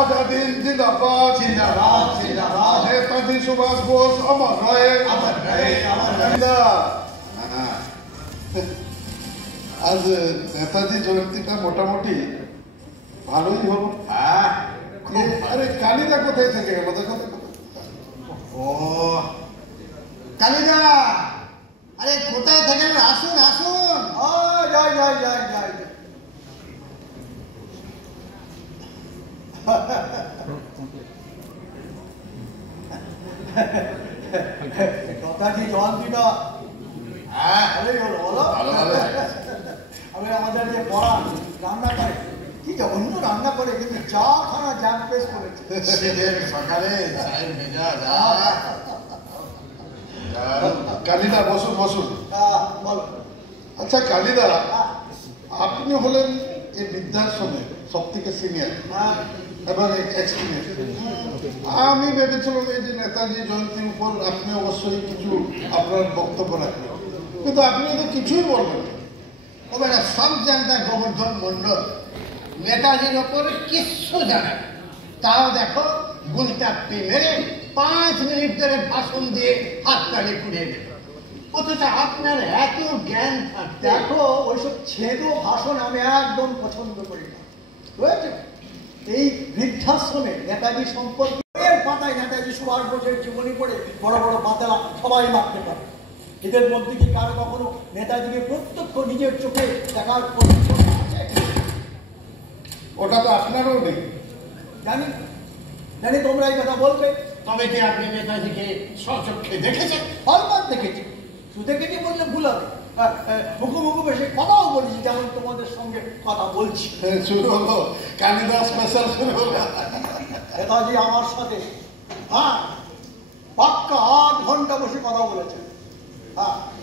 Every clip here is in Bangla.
आजादी जिंदाबाद जिंदाबाद जिंदाबाद नेताजी सुभाष बोस अमर रहे अमर रहे अमर रहे। आज नेताजी जयंतीটা মোটামুটি ভালোই হলো। আরে কালিদা কোথায় থেকে গেল দেখো দেখো। ও কালিদা, আরে কোথায় থাকেন? আসুন আসুন। ও যাই যাই যাই যাই। নেতাজি জয়ন্তীটা ভালোই হলো বলো। আমি আমাদের যে পড়া রান্না করে কি অন্য রান্না করে, কিন্তু চা খানা জ্যাম পেশ করেছে শীতের সকালে চায়ের ভেজা। কালিদা বসুন বসুন। বলো। আচ্ছা কালিদা, আপনি হলেন এই বৃদ্ধাশ্রমে সব থেকে সিনিয়র এবং এক্সপিরিয়েন্স। আমি ভেবেছিলাম এই যে নেতাজি জয়ন্তীর উপর আপনি অবশ্যই কিছু আপনার বক্তব্য রাখবেন, কিন্তু আপনি তো কিছুই বলবেন না। ও বেটা সব জানতা গোবর্ধন মন্ডল নেতাজির ওপর কিচ্ছু জানে, তাও দেখো গুলটাপ্পি মেরে 5 মিনিট ধরে ভাষণ দিয়ে হাততালি পুড়িয়ে দেবে। অথচ আপনার এত জ্ঞান থাকতে দেখো ওইসব ছেদো ভাষণ আমি একদম পছন্দ করি না, বুঝেছো? এই বৃদ্ধাশ্রমে নেতাজি সম্পর্কে পাতায় নেতাজি সুভাষ বোসের জীবনী পড়ে বড় বড় পাতালা সবাই মারতে পারে। এদের মধ্যে কি কারো কখনো নেতাজিকে প্রত্যক্ষ নিজের চোখে দেখার পরিচয় আছে? ওটা তো আপনারও নেই। জানি জানি তোমরা এই কথা বলবে, তবে কি আপনি নেতাজিকে স্বচক্ষে দেখেছেন? হলমার্ক দেখেছি। শুধু দেখেছি বললে ভুল হবে। মুখোমুখি বসে কথাও বলেছি, যেমন তোমাদের সঙ্গে কথা বলছি। শুরু হলো কালিদা স্পেশাল শুরু হলো। নেতাজি আমার সাথে পাক্কা 8 ঘন্টা বসে কথা বলেছেন।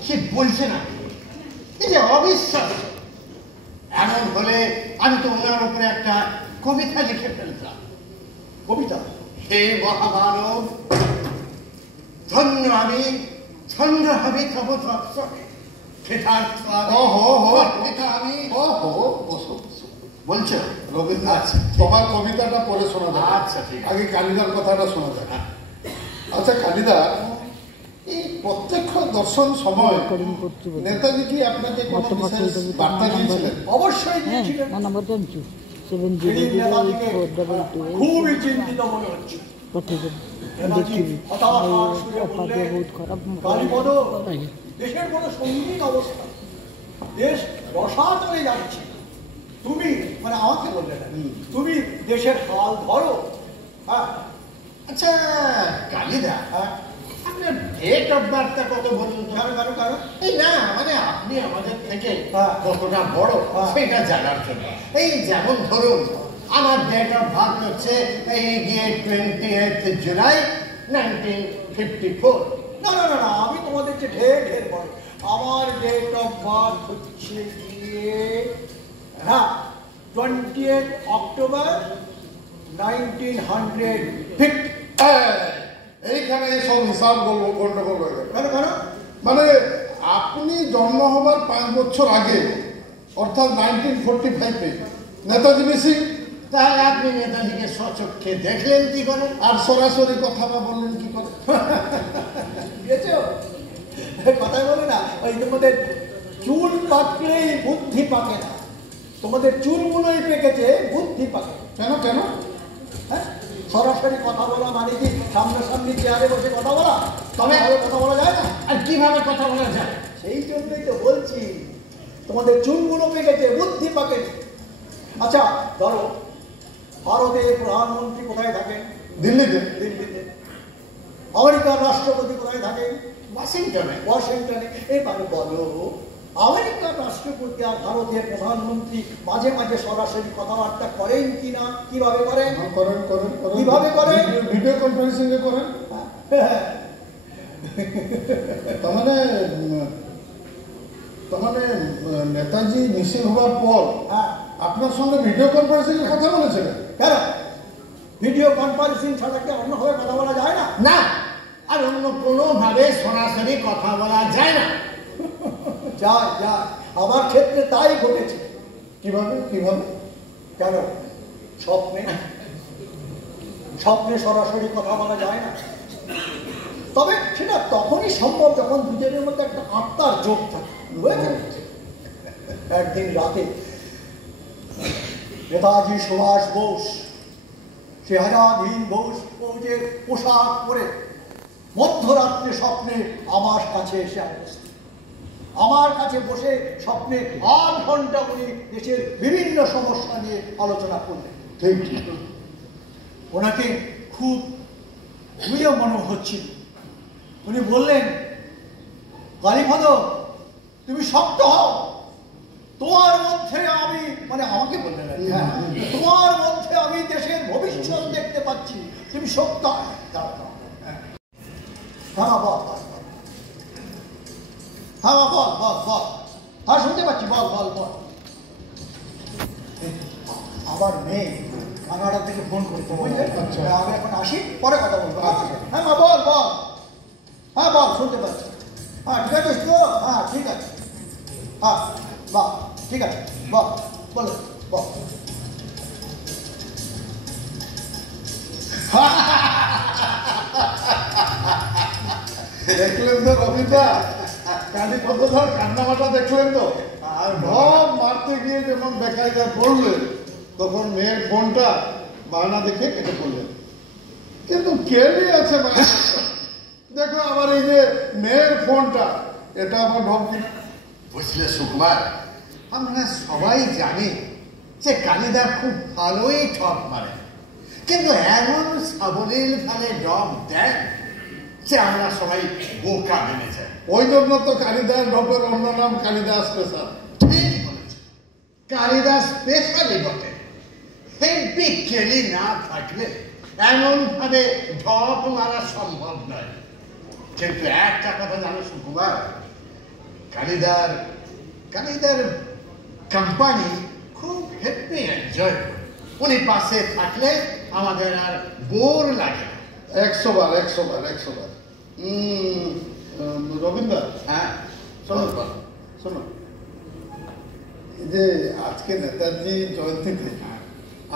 সে বলছে না, এই যে অবিশ্বাস্য। এমন হলে আমি তো ওনার উপরে একটা কবিতা লিখে ফেলতাম। কবিতা? হে মহামানব, ধন্য আমি, ছন্দ হবে তব তৎসবে, কৃতার্থ আমি। বলছো রবীন্দ্রনাথ, তোমার কবিতাটা পরে শোনা যাবে। আচ্ছা ঠিক আছে, আগে কালিদার কথাটা শোনা যাবে। আচ্ছা কালিদা, এই প্রত্যক্ষ দর্শন সময় নেতাজি কি আপনাকে কোনো বিশেষ বার্তা দিয়েছিলেন? অবশ্যই দিয়েছিলেন। খুবই চিন্তিত মনে হচ্ছে। দেশের বড় সঙ্গীন অবস্থা, দেশ রসাতলে যাচ্ছে। তুমি মানে আমাকে বললে না, তুমি দেশের হাল ধরো। আচ্ছা কালিদা, আপনার ডেট অফ বার্থটা কত বলুন? কারো কারো কারো এই না, মানে আপনি আমাদের থেকে কতটা বড় সেটা জানার জন্য। এই যেমন ধরুন আমার ডেট অফ বার্থ হচ্ছে এই গিয়ে 28 জুলাই 1954। না না না না, আমি তোমাদের চেয়ে ঢের ঢের বড়। আমার ডেট অফ বার্থ হচ্ছে গিয়ে 28 অক্টোবর 1950। এইখানে সব হিসাব গন্ডগোল হয়ে গেল। কেন কেন? মানে আপনি জন্ম হবার 5 বছর আগে, অর্থাৎ 1945-এ নেতাজি মিসিং। তাহলে আপনি নেতাজিকে স্বচক্ষে দেখলেন কি করে, আর সরাসরি কথাটা বললেন কি করে? কথাই বলে না, ওই তোমাদের চুল পাকলেই বুদ্ধি পাকে না, তোমাদের চুলগুলোই পেকেছে, বুদ্ধি পাকে। কেন কেন? হ্যাঁ, সরাসরি কথা বলা মানে কি সামনাসামনি চেয়ারে বসে কথা বলা? তবে কথা বলা যায় না। আর কিভাবে কথা বলা যায়? সেই জন্যই তো বলছি, তোমাদের চুলগুলো পেকেছে, বুদ্ধি পাকে। আচ্ছা ধরো, ভারতের প্রধানমন্ত্রী কোথায় থাকেন? দিল্লিতে। দিল্লিতে। আমেরিকার রাষ্ট্রপতি কোথায় থাকেন? ওয়াশিংটনে। ওয়াশিংটনে। এবার বলো, আমেরিকার রাষ্ট্রপতি আর ভারতের প্রধানমন্ত্রী মাঝে মাঝে সরাসরি কথাবার্তা করেন কিনা? কিভাবে করেন? করেন করেন করেন। কিভাবে করেন? ভিডিও কনফারেন্সিং এ করেন। তার মানে নেতাজি মিছিল হওয়ার পর আপনার সঙ্গে ভিডিও কনফারেন্সিং এ কথা বলেছিলেন? কেন? ভিডিও কনফারেন্সিং ছাড়া কি অন্যভাবে কথা বলা যায় না? না, আর অন্য কোনোভাবে সরাসরি কথা বলা যায় না। যায় যায়, আমার ক্ষেত্রে তাই ঘটেছে। কিভাবে কিভাবে? কেন? স্বপ্নে। স্বপ্নে সরাসরি কথা বলা যায় না, তবে সেটা তখনই সম্ভব যখন দুজনের মধ্যে একটা আত্মার যোগ থাকে, বুঝেছেন? একদিন রাতে নেতাজি সুভাষ বোস চেহারাধীন বোসের পোশাক পরে মধ্যরাত্রে স্বপ্নে আমার কাছে এসে উপস্থিত। আমার কাছে বসে স্বপ্নে 8 ঘন্টা উনি দেশের বিভিন্ন সমস্যা নিয়ে আলোচনা করলেন। ঠিক, ওনাকে খুব প্রিয় মনে হচ্ছিল। উনি বললেন, কালীপদ, তুমি শক্ত হও, তোমার মধ্যে আমি, মানে আমাকে বললেন, হ্যাঁ, তোমার মধ্যে আমি দেশের ভবিষ্যৎ দেখতে পাচ্ছি, তুমি শক্ত হও। হ্যাঁ বল, হ্যাঁ বল বল বল, হ্যাঁ শুনতে পাচ্ছি, বল বল বল। আবার মেয়ে কানাডা থেকে ফোন করতে, বুঝলেন? আমি এখন আসি, পরে কথা বলবো। হ্যাঁ মা বল বল, হ্যাঁ বল, শুনতে পাচ্ছি। হ্যাঁ ঠিক আছে তো, হ্যাঁ ঠিক আছে, হ্যাঁ বাহ ঠিক আছে, বল বলো বল। দেখলেন তো রবিদা, কালীপদ ধর কান্নামাটা দেখলেন তো? আর ঢপ মারতে গিয়ে যখন বেকায়দা পড়লেন, তখন মেয়ের ফোনটা বায়না দেখে কেটে পড়লেন। কিন্তু কেলি আছে দেখো আমার এই যে মেয়ের ফোনটা, এটা আমার ঢপ কিনা। বুঝলে সুকুমার, আমরা সবাই জানি যে কালিদা খুব ভালোই ঠক মারে, কিন্তু এমন সাবলীল ভাবে ডব দেন যে আমরা সবাই বোকা মেনে যাই। ওই জন্য তো কালিদাস ঢপের অন্য নাম কালিদাস স্পেশাল। ঠিক বলেছে, কালিদাস স্পেশালি বটে। হেভি কেলি না থাকলে এমন ভাবে ঢপ মারা সম্ভব নয়। কিন্তু একটা কথা জানো সুকুমার, কালিদার কোম্পানি খুব হ্যাপি এনজয় করে। উনি পাশে থাকলে আমাদের আর বোর লাগে না। 100 বার 100 বার 100 বার। রবীন্দ্র, হ্যাঁ শোনো শোনো, এই যে আজকে নেতাজি জয়ন্তীতে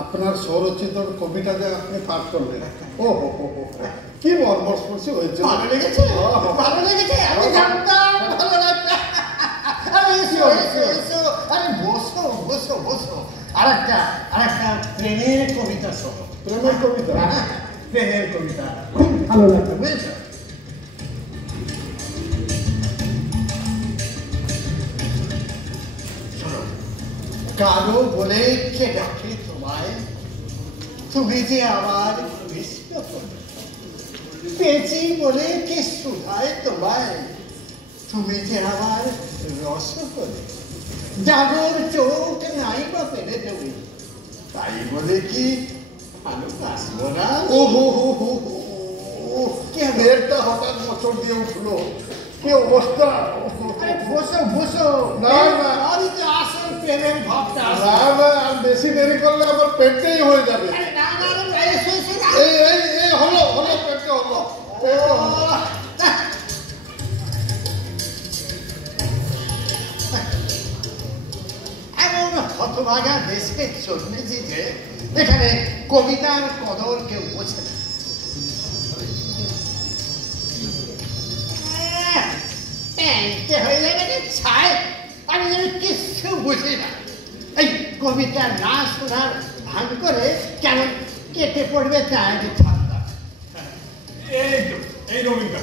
আপনার স্বরচিত কবিতা যে আপনি পাঠ করলেন, ও হো হো হো, কি মর্মস্পর্শী হয়েছে। ভালো লেগেছে, ভালো লেগেছে, আমি জানতাম ভালো লাগবে। আরে বসো বসো বসো, আরেকটা প্রেমের কবিতা শোনো। প্রেমের কবিতা? প্রেমের কবিতা খুব ভালো লাগবে, বুঝেছো? শোনো, কারো বলে কে ডাকে তোমায়, তুমি যে আমার কৃষ্ণ পেয়েছি বলে কে শুধায় তোমায়, তুমি যে আমার রস করে জাগর চোখ নাই বা পেরে দেবে, তাই বলে কি ভালোবাসবো না? ও হো হো হো হো, কে মেয়েটা হঠাৎ মোচড় দিয়ে উঠলো, কি অবস্থা। আরে বসো বসো, না, না। আমি তো আসল প্রেমের ভাবটা আছে। না না, আর বেশি দেরি করলে আবার পেটটাই হয়ে যাবে। আরে না না না, এসো এসো না। এই এই এই হলো হলো, পেটটা হলো, পেটটা হলো। এমন হতভাগা দেশে জন্মেছি যে এখানে কবিতার কদর কেউ বোঝে না। হয়ে যাবে ছায়, আমি কিচ্ছু বুঝি না। এই কবিতা না শোনার ভান করে কেমন কেটে পড়বে তাই ঠান্ডা। এই রবীন্দ্র,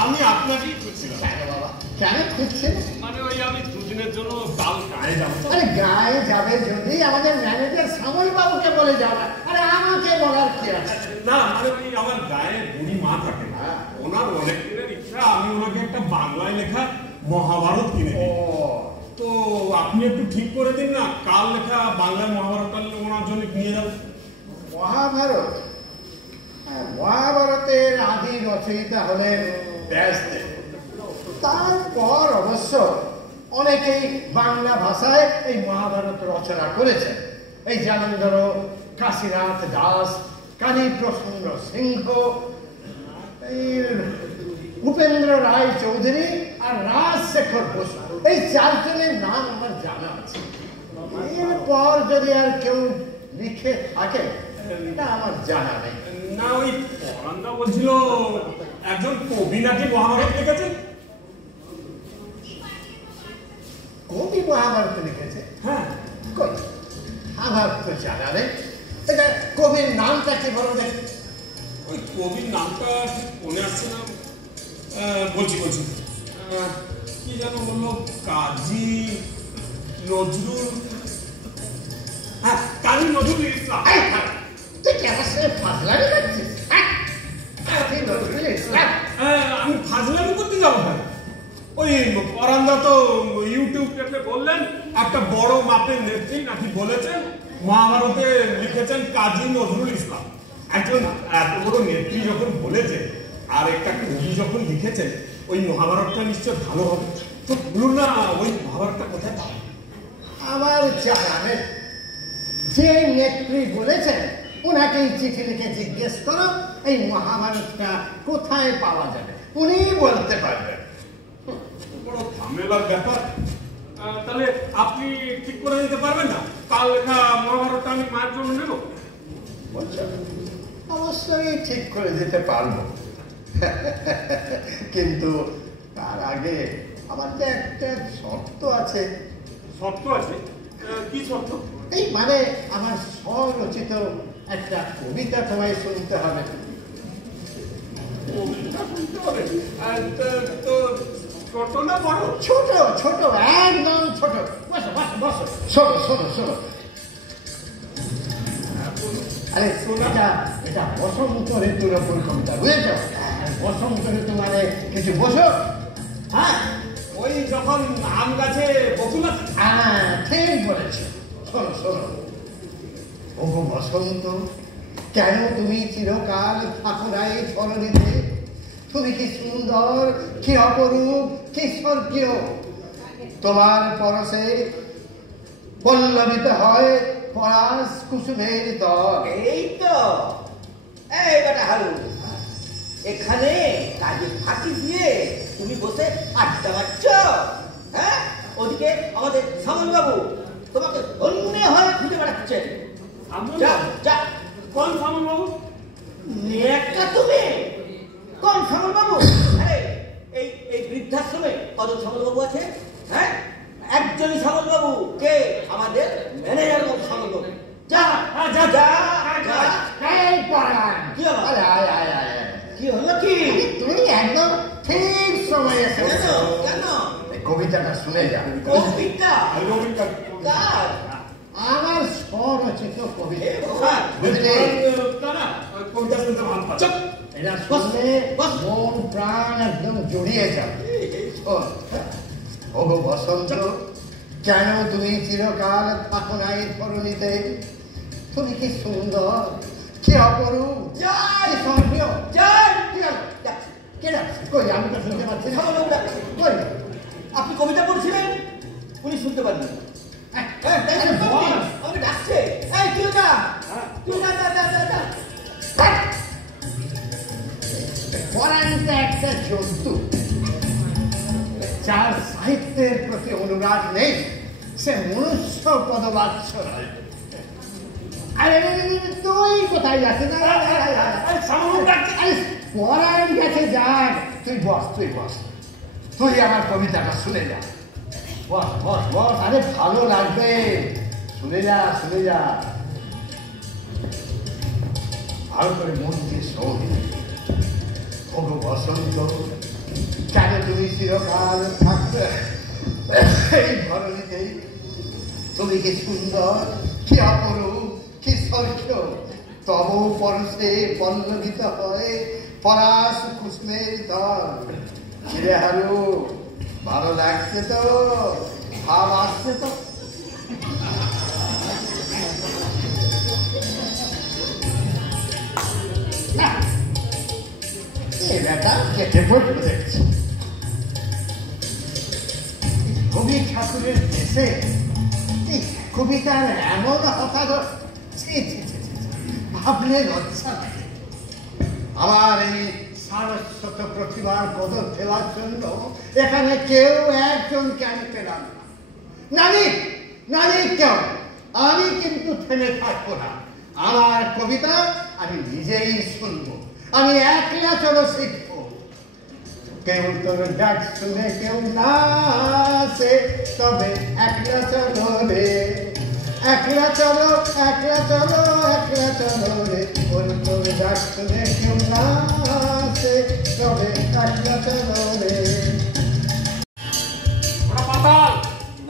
আমি আপনাকেই খুঁজছিলাম। কেন বাবা, কেন খুঁজছে? মানে ওই আমি দুদিনের জন্য কাল গায়ে যাবো তো। আরে গায়ে যাবে যদি আমাদের ম্যানেজার শ্যামল বাবুকে বলে যাবে, আরে আমাকে বলার কি আছে? না মানে ওই আমার গায়ে বুড়ি মা থাকে না, ওনার অনেক দিনের ইচ্ছা আমি ওনাকে একটা বাংলায় লেখা মহাভারত কিনে দিই। তো আপনি একটু ঠিক করে দিন না, কাল লেখা বাংলার মহাভারতটা ওনার জন্য নিয়ে যাবো। মহাভারত? মহাভারতের আদি রচয়িতা হলেন ব্যাসদেব। তারপর অবশ্য অনেকেই বাংলা ভাষায় এই মহাভারত রচনা করেছেন। এই যেমন ধরো কাশীনাথ দাস, কালীপ্রসন্ন সিংহ, এই উপেন্দ্র রায় চৌধুরী আর রাজশেখর বসু, এই চারজনের নাম আমার জানা আছে। এরপর যদি আর কেউ লিখে থাকে এটা আমার জানা নেই। না, ওই পরান্দা বলছিল একজন কবি নাকি মহাভারত লিখেছেন। কবি মহাভারত লিখেছে? হ্যাঁ। কই, আমার তো জানা নেই। এটা কবির নামটা কি বলো দেখি? ওই কবির নামটা মনে আসছে না। বলছি কি যেন বললো, কাজী নজরুল। হ্যাঁ, কাজী নজরুল ইসলাম। তুই কি আমার সাথে ফাজলামি করছিস? কাজী নজরুল ইসলাম? আমি ফাজলামি করতে যাবো ভাই? ওই পরান্দা তো ইউটিউব থেকে বললেন একটা বড় মাপের নেত্রী নাকি বলেছেন মহাভারতে লিখেছেন কাজী নজরুল ইসলাম। একজন এত বড় নেত্রী যখন বলেছে আর একটা কবি যখন লিখেছেন, ওই মহাভারতটা নিশ্চয় ভালো হবে। তো বলুন না, ওই মহাভারতটা কোথায় পাবে? আমার জানা নেই। যে নেত্রী বলেছেন ওনাকেই চিঠি লিখে জিজ্ঞেস করো এই মহাভারতটা কোথায় পাওয়া যাবে, উনি বলতে পারবেন। বড় ঝামেলার ব্যাপার। তাহলে আপনি ঠিক করে দিতে পারবেন না কাল লেখা মহাভারতটা আমি মায়ের জন্য নেব? বলছেন অবশ্যই ঠিক করে দিতে পারবো, কিন্তু তার আগে আমার তো একটা শর্ত আছে। শর্ত আছে? কি শর্ত? এই মানে আমার স্বরচিত একটা কবিতা তোমায় শুনতে হবে। কবিতা শুনতে হবে? তো ছোট না বড়? ছোট ছোট, একদম ছোট। বসো বসো বসো, শোনো শোনো শোনো। আরে এটা বসন্ত ঋতুর ওপর কবিতা, বুঝেছ? বসন্ত ঋতু মানে কিছু বসো। হ্যাঁ, ওই যখন আম গাছে বকুল আছে। হ্যাঁ, ঠিক বলেছ। শোনো শোনো। ওগো বসন্ত, কেন তুমি চিরকাল থাকো না এই ধরণীতে? তুমি কি সুন্দর, কি অপরূপ, কি স্বর্গীয়। তোমার পরশে পল্লবিত হয় পলাশ কুসুমের দল। এই তো, এই বেটা হারু, এখানে কাজে ফাঁকি দিয়ে তুমি বসে আড্ডা মারছ। হ্যাঁ, ওদিকে আমাদের সামল বাবু তোমাকে অন্য হয়ে খুঁজে বেড়াচ্ছে। যা যা। কোন সামল বাবু? একটা তুমি কোন সামল বাবু? আরে এই এই বৃদ্ধাশ্রমে কজন সামল বাবু আছে? হ্যাঁ, একজনই সামল বাবু। কে? আমাদের ম্যানেজার সামল বাবু। যা যা যা যা। এই পরাণ, কি হলো? আরে আয় আয় আয় আয়। কি হলো কি? তুমি একদম ঠিক সময়ে এসেছো। কেন? এই কবিতাটা শুনে যা। কবিতা? রবীন্দ্র কার? আমার স্বরচিত কবিতা, হে ভগবান। বুঝলি? তারা কবিতা শুনতে ভালো পাচ্ছে। এটা শুনলে মন প্রাণ একদম জড়িয়ে যাবে। শোন, ওগো বসন্ত, কেন তুমি চিরকাল থাকো না এই ধরণীতে? তুমি কি সুন্দর, কি অপরূপ, যাই কি স্বর্গীয়। যাই। কি হলো? কে ডাকছে? কই, আমি তো শুনতে পাচ্ছি না। সামল বাবু ডাকছে। কই? আপনি কবিতা পড়ছিলেন, উনি শুনতে পাননি। আমাকে ডাকছে। এই তুই যা, তুই যা যা যা যা যা। পরাণটা একটা জন্তু, যার সাহিত্যের প্রতি অনুরাগ নেই, সে মনুষ্য পদবাচ্য নয়। আরে তুই কোথায় যাচ্ছিস? পরাণ গেছে, যাক। তুই বস, তুই বস, তুই আমার কবিতাটা শুনে যা। বস বস বস, আরে ভালো লাগবে, শুনে যা শুনে যা। ভালো করে মন দিয়ে শোন। ওগো বসন্ত, কেন তুমি চিরকাল থাকবে এই ধরণীতে? তুমি কি সুন্দর, কি অপরূপ, কি স্বর্গীয়। তব পরশে পল্লবিত হয় পলাশ কুসুমের দল। কিরে হারু, ভালো লাগছে তো? ভাব আসছে তো? না, এ ব্যাটা কেটে পড়লো দেখছি। কবি ঠাকুরের দেশে এই কবিতার এমন হতাদর, ভাবলে লজ্জা লাগে। আমার এই সারস্বত প্রতিভার কদর ফেলার জন্য এখানে কেউ একজনকে আমি পেলাম না। নারী নারী কেউ, আমি কিন্তু থেমে থাকবো না। আমার কবিতা আমি নিজেই শুনবো, আমি একলা চলো শিখবো। কেউ তোর ডাক শুনে কেউ না আসে, তবে একলা চলো রে, একলা চলো, একলা চলো, একলা চলো রে। ওর তোর ডাক শুনে কেউ না আসে, তবে একলা চলো রে। পাতাল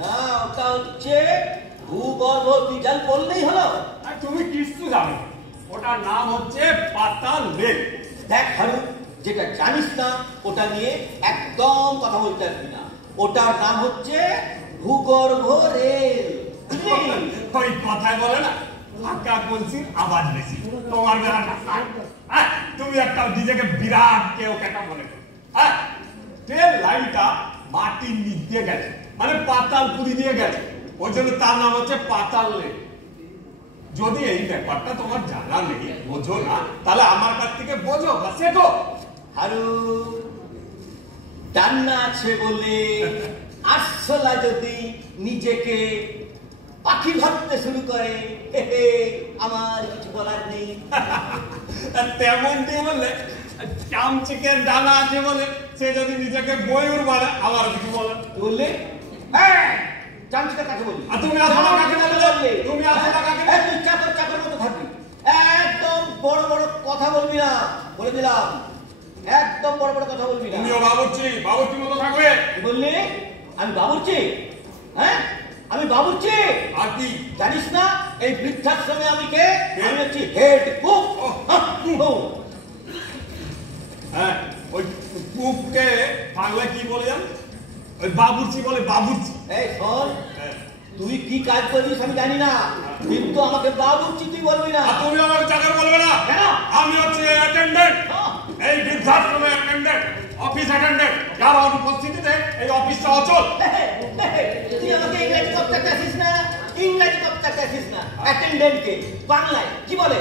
না, ওটা হচ্ছে ভূগর্ভ বিজ্ঞান পড়লেই হলো। আর তুমি কিছু জানো, ওটার নাম হচ্ছে পাতাল রেল। দেখ হারু, যেটা জানিস না ওটা নিয়ে একদম কথা বলতে আসবি না। ওটার নাম হচ্ছে ভূগর্ভ রেল। ওই কথায় বলে না, ফাঁকা কলসির আওয়াজ বেশি। তোমার বেড়াটা তুমি একটা নিজেকে বিরাট কেউ কেটা মনে করো। ট্রেন লাইনটা মাটির নিচ দিয়ে গেছে, মানে পাতাল পুরি দিয়ে গেছে, ওই জন্য তার নাম হচ্ছে পাতাল রেল। যদি এই ব্যাপারটা তোমার জানা নেই, বোঝো না, তাহলে আমার কাছ থেকে বোঝো বা শেখো। হারু, ডান্না আছে বলে আরশোলা যদি নিজেকে পাখি ভাবতে শুরু করে, আমার কিছু বলার নেই। তেমন দিয়ে বললে চামচিকের ডানা আছে বলে সে যদি নিজেকে ময়ূর বলে, আমার কিছু বলে বললে হ্যাঁ, চামচিকের কাছে বললি। আর তুমি আসলে কাকে বললে? তুমি আসলে কাকে বললে? তুই চাকর চাকর মতো থাকবি, একদম বড় বড় কথা বলবি না, বলে দিলাম। একদম বড় বড় কথা বলবি না। তুমিও বাবুর্চি বাবুর্চি মতো থাকবে। কি বললি? আমি বাবুর্চি? হ্যাঁ, আমি বাবুর্চি? আর কি জানিস না এই বৃদ্ধাশ্রমে আমি কে? আমি হচ্ছি হেড কুক। হ্যাঁ, ওই কুককে বাংলা কি বলে জানো? ওই বাবুর্চি বলে, বাবুর্চি। এই শোন, তুই কি কাজ করবিস আমি জানি না, কিন্তু আমাকে বাবুর্চি তুই বলবি না। আর তুমি আমাকে চাকর বলবে না। কেন? আমি হচ্ছে অ্যাটেন্ডেন্ট, এই বৃদ্ধাশ্রমে অ্যাটেন্ডেন্ট, অফিস অ্যাটেন্ডেন্ট, যার অনুপস্থিতিতে এই অফিসটা অচল। তুই আমাকে ইংরেজি কপ্তারটা আসিস না, ইংরেজি কপ্তারটা আসিস না। অ্যাটেন্ডেন্টকে বাংলায় কি বলে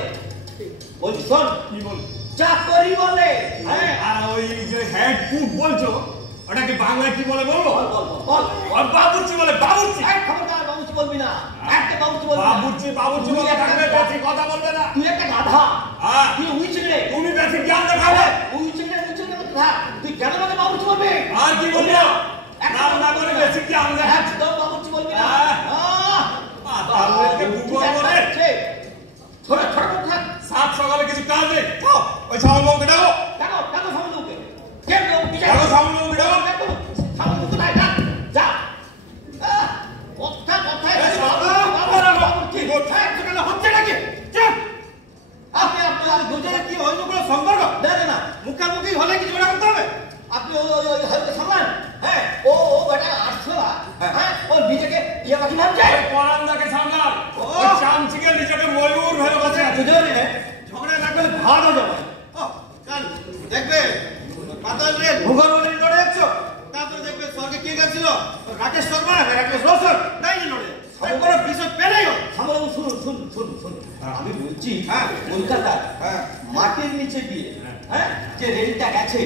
বলছি শোন। কি বল? চাকরি বলে। হ্যাঁ, আর ওই যে হেড কুক বলছো, ওটাকে বাংলায় কি বলে বলবো? বল বল বল। আর বাবুর্চি বলে, বাবুর্চি। এই খবরদার বাবুর্চি বলবি না, একটা বাবুর্চি বলবি না। বাবুর্চি বাবুর্চি তুই বলে একটা থাকবে, বেশি কথা বলবে না। তুই একটা গাধা। হ্যাঁ। তুই উইচিংড়ে। তুমি বেশি জ্ঞান দেখাবে। উইচিংড়ে মতো থাক। তুই কেন আমাকে বাবুর্চি বলবি? আর কি বলবো? নাম না করে বেশি জ্ঞান দেখাচ্ছি। একদম বাবুর্চি বলবি না। তাহলে ভূগোল বলে ছোট ছোট মতো থাক। সাত সকালে কিছু কাজ নেই। ওই ছাগল বাবুকে ডাকো, ডাকো ডাকো সামুদ্রকে। কে লোক বিচার? ডাকো ছাগল বাবুকে ডাকো। ডাকো সামুদ্র কোথায়? ডাক যা। কথা কথায় বাবুর্চি কোথায়? সেখানে হচ্ছে নাকি? চুপ। আপনি আপনার দুজনে কি অন্য কোনো সম্পর্ক? না না না, মুখামুখি হলে কিছু মনে করতে হবে। আপনি হয়তো সামলান। হ্যাঁ, ও বেটা আটশোলা। হ্যাঁ, ও নিজেকে ইয়ে পাখি ভাবছে। ওই পরান্দাকে সামলান। ওই চামচিকে নিজেকে ময়ূর ভেবে বসে আছে। ঝগড়া না করলে ভালো যাবে। দেখবে পাতাল রেল ভূগর্ভ রেল লড়ে যাচ্ছ, তারপরে দেখবে স্বর্গে কে গেছিল, রাকেশ শর্মা, রাকেশ রোশন, তাই লড়ে বড় বিষয় পেলেই হয়। সামলাবো। শুনুন শুনুন শুনুন শুনুন, আমি বলছি হ্যাঁ। কলকাতা হ্যাঁ। মাটির নিচে দিয়ে হ্যাঁ যে রেলটা গেছে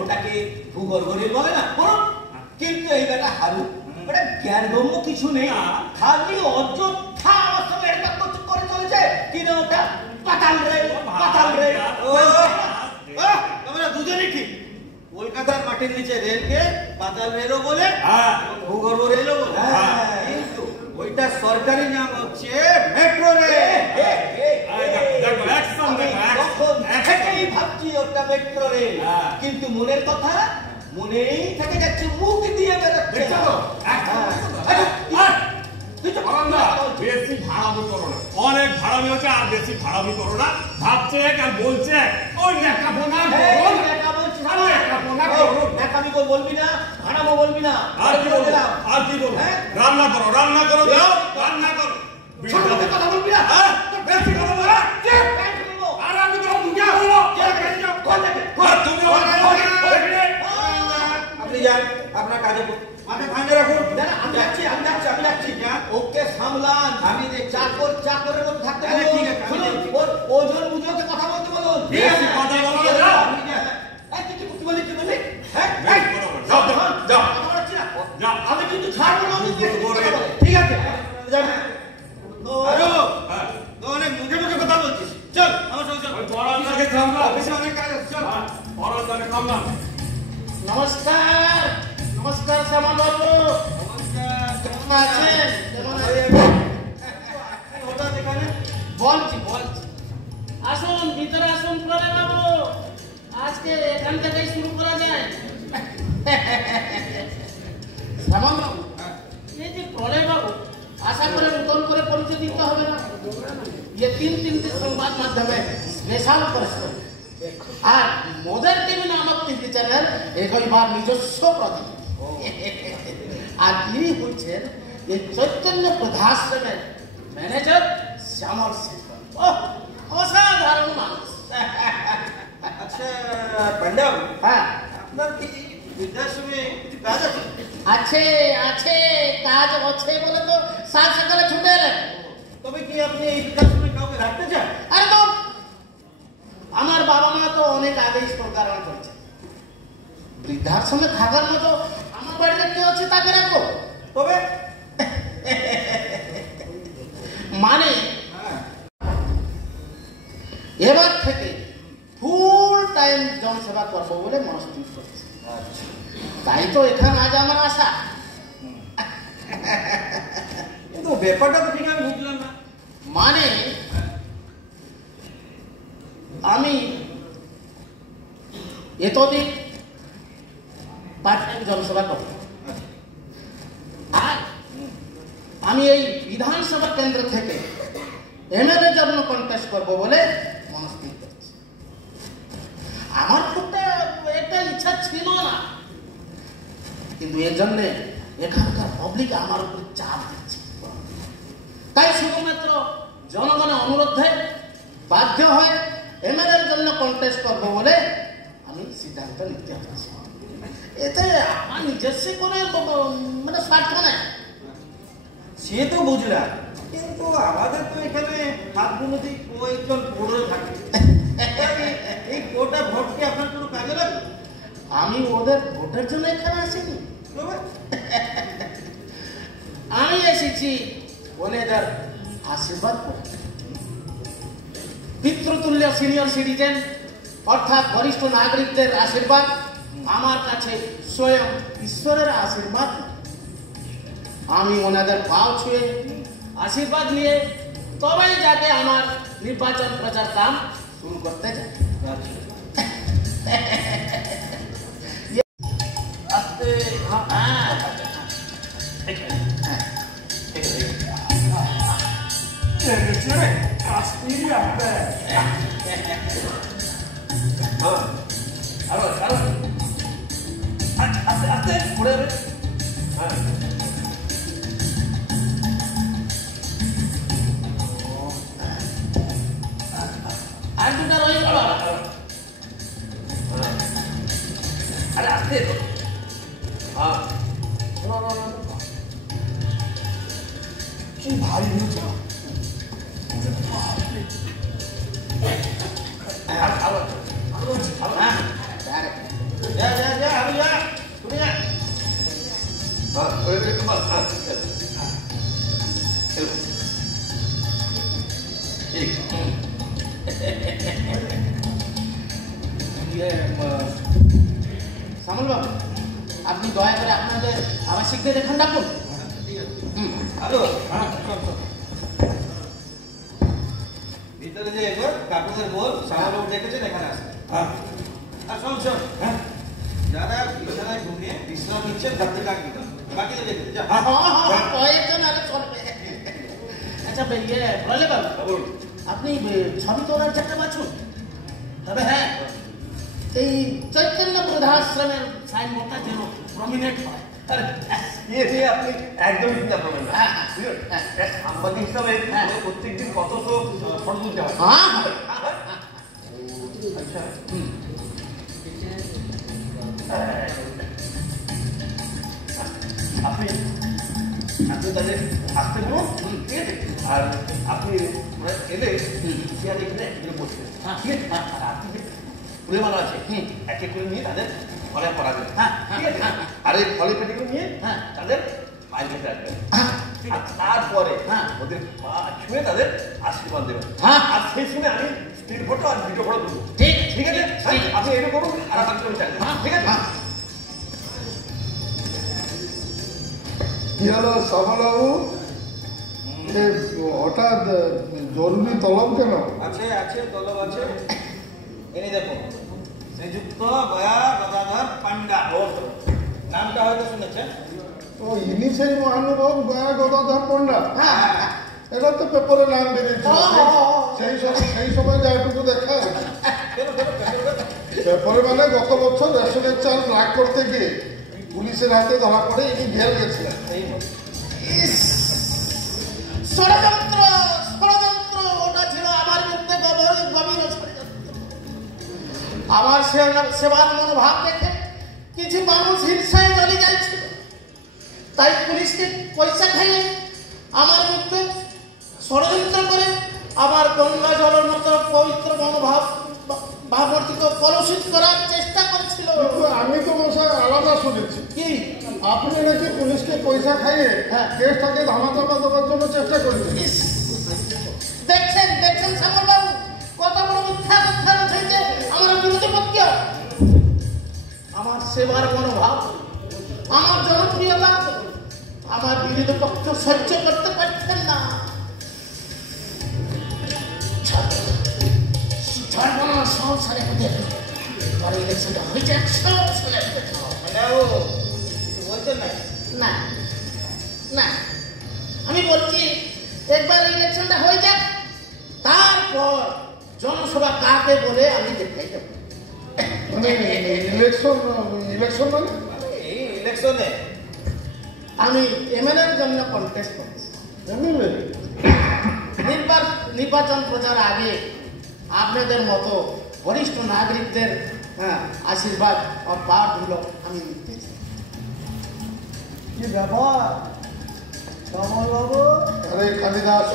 ওটাকে ভূগর্ভ রেল বলে না বলুন। কিন্তু এই বেটা হারু, ওটা জ্ঞানগম্য কিছু নেই, খালি অযোধ্যা আমার সঙ্গে এটা করে চলেছে কিনা ওটা পাতাল রেল, পাতাল রেল। তোমরা দুজনেই ঠিক। কলকাতার মাটির নিচে রেলকে পাতাল রেলও বলে, হ্যাঁ। ভূগর্ভ রেলও বলে। হ্যাঁ। কিন্তু ওইটা সরকারি নাম হচ্ছে মেট্রো রেল। দেখো অ্যাকশন, দেখো তখন অ্যাকশন। থেকেই ভাবছি ওটা মেট্রো রেল, হ্যাঁ। কিন্তু মনের কথা মনেই থেকে যাচ্ছে, মুখ দিয়ে বেরোচ্ছে। দেখছো তো? পরান্দা, বেশি ভাড়ামি করো না। অনেক ভাড়ামি হচ্ছে, আর বেশি ভাড়ামি করো না। ভাবছে আর বলছে ওই লেখাপড়া করুন। বলবি না, ভাড়াবো বলবি না। আর কি বলবো? আর কি বলবো? হ্যাঁ? রান্না করো, রান্না করো, যাও রান্না করো। ছোট লোকের কথা বলবি না। হ্যাঁ, বেশি কথা বলো না। আর আমি তো দুনিয়া হলো। আর তুমি আপনি যান আপনার কাজে মাথা ঠান্ডা রাখুন। আমি যাচ্ছি। ওকে সামলান। আমি দেখছি। চাকরের মধ্যে থাকতে তাহলে বলুন। ঠিক আছে, আমি শুনুন, দেখছি। ওর ওজন বুঝে কথা বলতে বলুন। বেশি কথা বলো না, যাও। কি বলি? হ্যাঁ, বেশি কথা বলো। যাও, যাও, যাও। কথা বলাচ্ছি না। যাও। আমি কিন্তু ছাড়বো না। আমি বেশি কথা বলে। ঠিক আছে যান। তো আরো হ্যাঁ। তো অনেক মুখে মুখে কথা আছেন? কেমন আছেন? হঠাৎ এখানে বলছি আসুন ভিতরে আসুন প্রলয় বাবু, আজকে এখান থেকেই শুরু করা যায়। শ্যামল বাবু, এই যে প্রলয় বাবু, আশা করে নতুন করে পরিচয় দিতে হবে না। ये तीन संबाद माध्यम है स्पेशल परिश्रम और मदर टीवी नामक टीवी चैनल एक बार নিজস্ব প্রতিনিধি আর ইনি হচ্ছেন এই চৈতন্য প্রধাশ্রমের ম্যানেজার শ্যামল সিং। অসাধারণ মানুষ। আচ্ছা পান্ডা, হ্যাঁ আপনার কি বৃদ্ধাশ্রমে কিছু কাজ আছে? আছে কাজ আছে বলে তো সাত সকালে ছুটে এলেন। তবে কি আপনি এই বৃদ্ধাশ্রমে কাউকে রাখতে চান? আরে তো আমার বাবা মা তো অনেক আগেই প্রকারণ করেছে, বৃদ্ধাশ্রমে থাকার মতো আমার বাড়িতে কে আছে তাকে রাখো। তবে মানে এবার থেকে ফুল টাইম জনসেবা করবো বলে মনস্থির করছি। তাই তো এখানে আজ আমার আশা। কিন্তু ব্যাপারটা তো ঠিক আমি বুঝলাম না। মানে আমি এতদিন পার্ট টাইম জনসেবা করব, আর আমি এই বিধানসভা কেন্দ্র থেকে এমএলএ জন্য কন্টেস্ট করব বলে মনস্থির করছি। আমার খুব একটা ইচ্ছা ছিল না, কিন্তু এর জন্য এখানকার পাবলিক আমার উপর চাপ দিচ্ছে। তাই শুধুমাত্র জনগণের অনুরোধে বাধ্য হয়ে এমএলএর জন্য কন্টেস্ট করব বলে আমি সিদ্ধান্ত নিতে হচ্ছে। এতে আমার নিজস্ব কোনো মানে স্বার্থ নেই। সে তো বুঝলাম, কিন্তু আমাদের তো এখানে হাত গুলোতে কয়েকজন পড়ে থাকে। এই কোটা ভোট কি আপনার কোনো কাজে লাগে? আমি ওদের ভোটের জন্য এখানে আসিনি, তবে আমি এসেছি ওদের আশীর্বাদ করতে। পিতৃতুল্য সিনিয়র সিটিজেন অর্থাৎ বরিষ্ঠ নাগরিকদের আশীর্বাদ আমার কাছে স্বয়ং ঈশ্বরের আশীর্বাদ। আমি ওনাদের পাও ছুঁয়ে আশীর্বাদ নিয়ে তবেই যাকে আমার নির্বাচন প্রচার কাম শুরু করতে যাই। আস্তে আস্তে আস্তে ঘুরে যাবে। আর দুটা রয়ে গেল। আরে আস্তে কি ভারী হয়েছে। যা যা যা আরে যা তুমি যা। শ্যামল বাবু, আপনি দয়া করে আপনাদের আবাসিকদের এখান ডাকুন। হ্যালো, ভিতরে যে একবার কাকুদের বল সাহাবাবু ডেকেছেন এখানে আসেন। আর শোন শোন, যারা বিছানায় ঘুমিয়ে বিশ্রাম নিচ্ছেন তাদের ডাকবি না, বাকিদের ডেকে যা। কয়েকজন আরে চলবে। আচ্ছা প্রলয় বাবু, আপনি ছবি তোলার জায়গা বাছুন। তবে হ্যাঁ, এই চৈতন্য বৃদ্ধাশ্রমের সাইনবোর্ডটা যেন প্রমিনেন্ট হয়। আপনি একদম চিন্তা করবেন না। সাংবাদিক হিসাবে প্রত্যেকদিন কত ফটো তুলতে হয়। আচ্ছা আপনি আপনি তাদের আসতে বলুন, ঠিক আছে? আর আপনি এলে চেয়ার এখানে বসবেন, ঠিক আছে? আর আপনি যে ফুলেমালা আছে এক এক করে নিয়ে তাদের ফলে পড়াবেন, ঠিক আছে? আর এই ফলে পেটিগুলো নিয়ে তাদের পায়ে পেতে রাখবেন। আর তারপরে ওদের পা ছুঁয়ে তাদের আশীর্বাদ দেবেন। আর সেই সময় আমি স্টিল ফটো আর ভিডিও ফটো দেবো, ঠিক আছে? আপনি এটা করুন আর আমার জন্য চাইবেন, ঠিক আছে? কি হলো শ্যামলবাবু, হঠাৎ জরুরি তলব কেন? আছে আছে তলব আছে, এনে দেখো, শ্রীযুক্ত গয়া গদাধর পান্ডা, নামটা হয়তো শুনেছেন। ও ইনি সেই মহানুভব গয়া গদাধর পণ্ডা? এটা তো পেপারে নাম বেরিয়েছিল, সেই সময় যাইটুকু দেখা পেপারে, মানে গত বছর রেশনের চাল রাগ করতে গিয়ে পুলিশের হাতে ধরা পড়ে ইনি জেল গেছিলেন। ষড়যন্ত্র ষড়যন্ত্র, ওটা ছিল আমার বিরুদ্ধে গভীর ষড়যন্ত্র। আমার সেবার মনোভাব দেখে কিছু মানুষ হিংসায় চলে যাচ্ছিল, তাই পুলিশকে পয়সা খাইয়ে আমার বিরুদ্ধে ষড়যন্ত্র করে আমার গঙ্গা জলের মতো পবিত্র মনোভাব ভাবমূর্তিকে কলুষিত করার চেষ্টা করছিল। আমি তো মশাই আলাদা শুনেছি, কি আপনি নাকি পুলিশকে পয়সা খাইয়ে কেসটাকে ধামাচাপা দেওয়ার জন্য চেষ্টা করেছেন। দেখছেন দেখছেন শ্যামলবাবু, কত বড় মিথ্যা কথা রয়েছে আমার বিরোধী পক্ষ। আমার সেবার মনোভাব, আমার জনপ্রিয়তা আমার বিরোধী পক্ষ সহ্য করতে পারছেন না। সংসারে পরে ইলেকশনটা হয়ে যাক, সব শুনে বলছেন না না, আমি বলছি একবার ইলেকশনটা হয়ে যাক, তারপর জনসভা কাকে বলে আমি দেখাই দেবো। মানে ইলেকশন মানে এই ইলেকশনে আমি এমএলএর জন্য কন্টেস্ট করছি। নির্বাচন প্রচার আগে আপনাদের মতো বরিষ্ঠ নাগরিকদের আশীর্বাদ ও পাঠগুলো আমি নিতে চাই। কি ব্যাপার শ্যামলবাবু, আরে কালিদাস,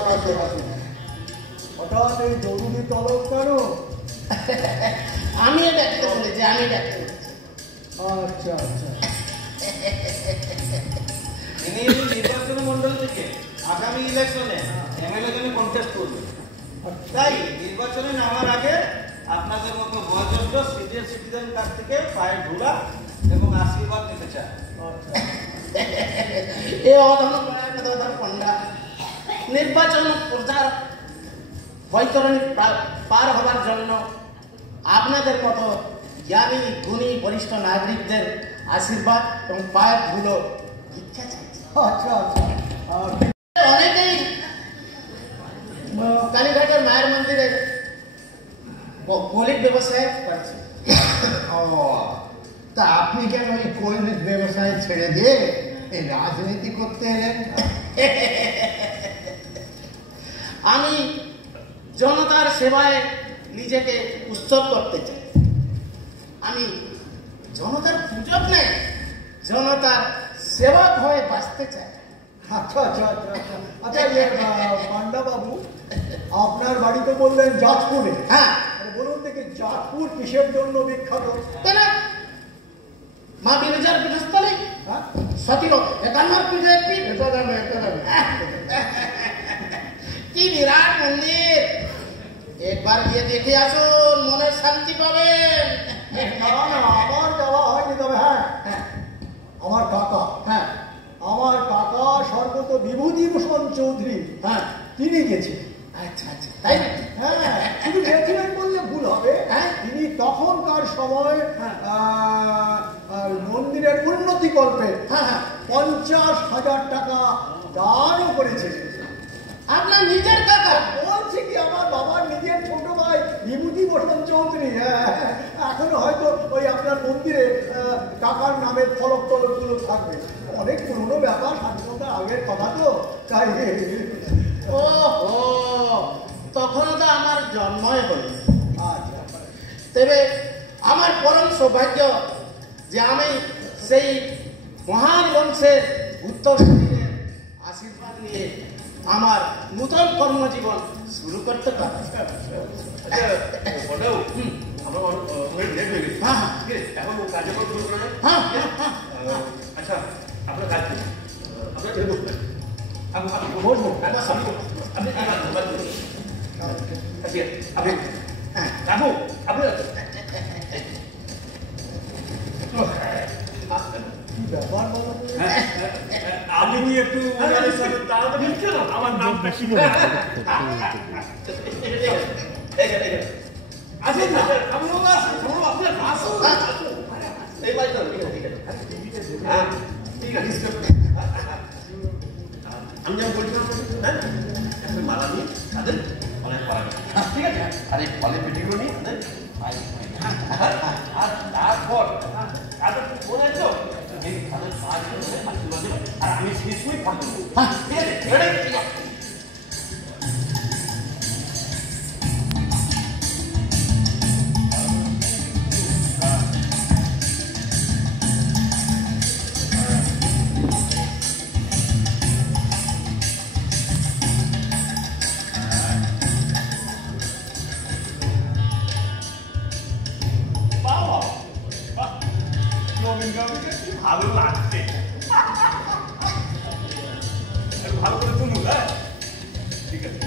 হঠাৎ এই জরুরি তলব কেন? আমি ডাকতে বলেছি, আমি ডাকতে বলেছি। আচ্ছা আচ্ছা, ইনি নির্বাচনী মন্ডল থেকে আগামী ইলেকশনে এমএলএ জন্য কন্টেস্ট করবেন, তাই নির্বাচনে নামার আগে আপনাদের মতো বয়োজ্যেষ্ঠ সিনিয়র সিটিজেন কাছ থেকে পায়ের ধুলা এবং আশীর্বাদ নিতে চান। এ অধম পণ্ডা নির্বাচন প্রচার বৈতরণী পার হবার জন্য আপনাদের মতো জ্ঞানী গুণী বরিষ্ঠ নাগরিকদের আশীর্বাদ এবং পায়ের ধুলো ভিক্ষা চাইছে। আচ্ছা আচ্ছা, অনেকেই কালীঘাটের মায়ের মন্দিরে মৌলিক ব্যবসায় করছে। তা আপনি কেন ওই কৈরিক ব্যবসায় ছেড়ে দিয়ে এই রাজনীতি করতে এলেন? আমি জনতার সেবায় নিজেকে উৎসর্গ করতে চাই। আমি জনতার পূজক নেই, জনতার সেবক হয়ে বাঁচতে চাই। আচ্ছা আচ্ছা আচ্ছা আচ্ছা আচ্ছা, পান্ডা বাবু, আপনার বাড়ি তো বললেন যাজপুরে। হ্যাঁ, বলুন দেখি যাজপুর কিসের জন্য বিখ্যাত? কেন মা বিরজার পীঠস্থলে হ্যাঁ, সতীরথ একান্নর পীঠের পীঠ। এটা যাবে, এটা যাবে। কি বিরাট মন্দির, একবার গিয়ে দেখে আসুন, মনের শান্তি পাবেন। না না, আমার যাওয়া হয়নি, তবে হ্যাঁ আমার কাকা, আমার কাকা স্বর্গত বিভূতিভূষণ চৌধুরী, তিনি গেছেন। আচ্ছা আচ্ছা, তাই নাকি? হ্যাঁ, শুধু গেছিলেন বললে ভুল হবে, তিনি তখনকার সময় মন্দিরের উন্নতি কল্পে 50,000 টাকা দানও করেছেন। আপনার নিজের কাকা? বলছি কি, আমার বাবার নিজের ছোট ভাই বিভূতিভূষণ চৌধুরী। এখনো হয়তো ওই আপনার মন্দিরে কাকার নামের ফলক টলকগুলো থাকবে। অনেক পুরনো ব্যাপার, স্বাধীনতার আগের কথা তো, তাই। ও তখন তো আমার জন্মই হল। তবে আমার পরম সৌভাগ্য যে আমি সেই মহান বংশের উত্তরসূরিদের আশীর্বাদ নিয়ে আমার নূতন কর্মজীবন শুরু করতে পারি। আচ্ছা, আপনার কাজ কি? আমি একটু ওনাদের সাথে তাড়াতাড়ি আমার নামটা কি আসেন না আপনারা আসুন আপনারা আসুন এই বাড়ি তো ঠিক আছে হ্যাঁ ঠিক আছে আমি যেমন বলছিলাম হ্যাঁ একটা মালা নিয়ে তাদের অনেক করা ঠিক আছে আর এই ফলে পেটিগুলো নিয়ে তাদের আর তারপর তাদের মনে আছে এই তাদের সাহায্য করে আশীর্বাদ দেবে আর আমি সেই সময় থাকবো ঠিক আছে ঠিক আছে ভালো লাগছে ভালো করে তুলুন হ্যাঁ ঠিক আছে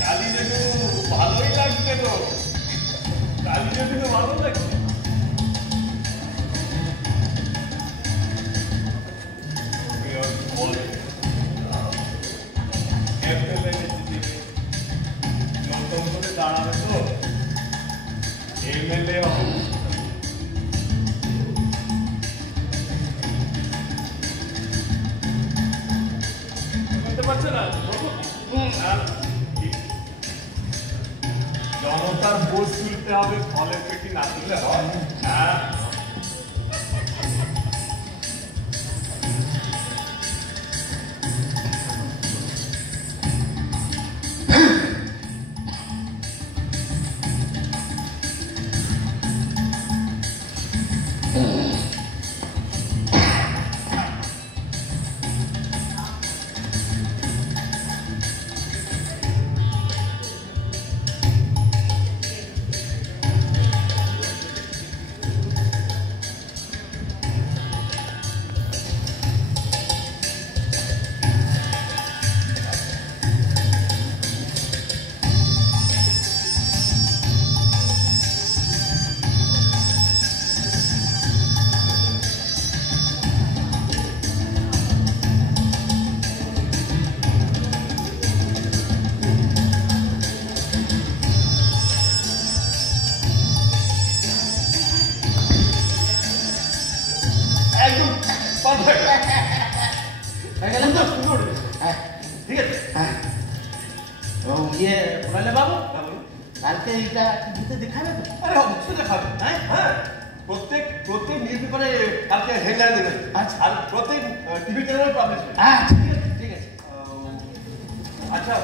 কালী যেটু ভালোই লাগছে তো কালী যেটু ভালো লাগছে বলে নতুন করে দাঁড়াবে তো এমএলএ বুঝতে পারছো না জনতার বোঝ তুলতে হবে ফলের পেটি না তুললে হয় হ্যাঁ ঠিক আছে ইয়ে বলে বাবু কালকে এইটা টিভিতে দেখাবে তো আরে অবশ্যই দেখাবে হ্যাঁ হ্যাঁ প্রত্যেক নিউজ পেপারে কালকে হেডলাইন দেবে আচ্ছা আর প্রত্যেক টিভি চ্যানেলে পাবলিশ হবে আচ্ছা ঠিক আছে আচ্ছা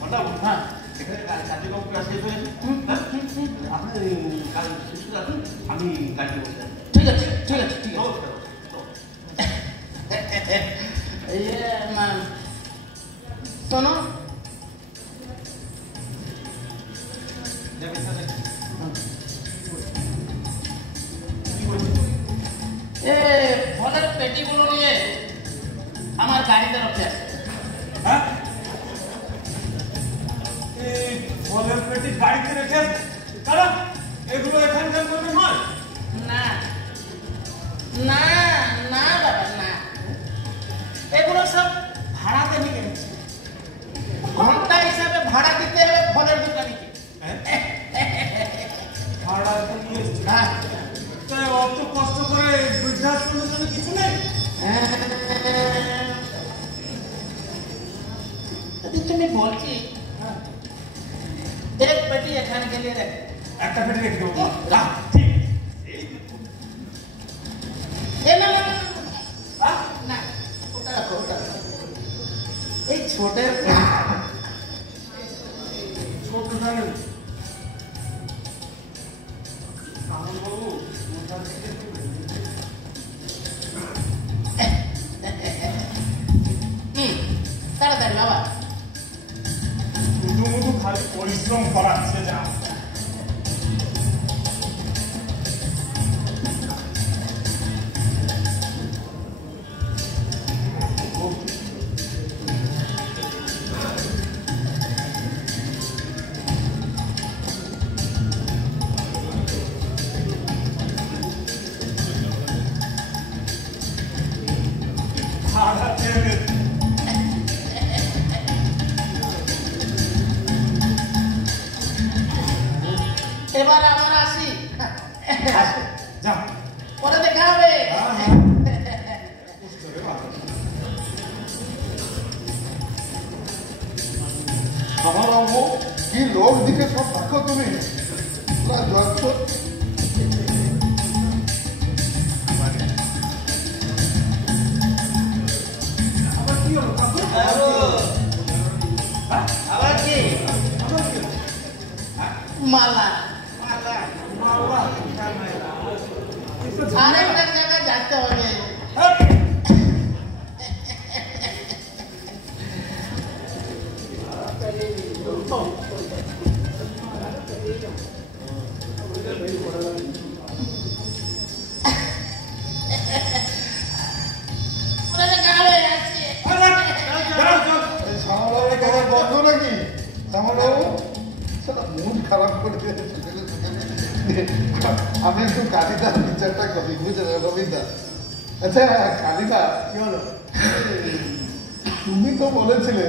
ম্যাডাম হ্যাঁ এখানে কার্যক্রম শেষ হয়েছে আপনি কাল শেষ করে আসুন আমি গাড়িতে বসে যাবো ঠিক আছে ঠিক আছে ঠিক আছে নমস্কার শোনো ফলের পেটিগুলো নিয়ে আমার গাড়িতে রক্ষে আছে হ্যাঁ এই ফলের পেটি গাড়িতে রেখে কারণ এগুলো এখানকার মধ্যে নয় না না না বাবা না এগুলো সব ভাড়াতে নিয়ে গেছে ঘন্টা হিসাবে ভাড়া দিতে হবে ফলের দোকানিকে ভাড়া নিয়ে হ্যাঁ তাই অত কষ্ট করে বৃদ্ধাশ্রমের জন্য কিছু নেই তুমি বলছি এক পেটি এখানে গেলে রেখে একটা পেটি রেখে দেবো ঠিক না না না ওটা রাখো ওটা রাখো এই ছোটের ছোট জানেন বাবু ওটা থেকে তাড়াতাড়ি বাবা শুধু খালি পরিশ্রম করাচ্ছে যা এবার আমরা আসি। যাও। পরে দেখা হবে। আমার বাবু কি লোক দিকে সব থাকো তুমি যাচ্ছ। আবার কি হলো কাকু? আবার কি মালা মাল্লা। আরেকটা জায়গায় যেতে হবে। পরে দেখা হবে। আসি। শ্যামাবাবু তোমার বন্ধ নাকি? শ্যামাবাবু মুড খারাপ করে দিয়েছে। আমি একটু কালিদার বিচারটা করি, বুঝলেন রবীন্দা? আচ্ছা কালিদা, কি হলো? তুমি তো বলেছিলে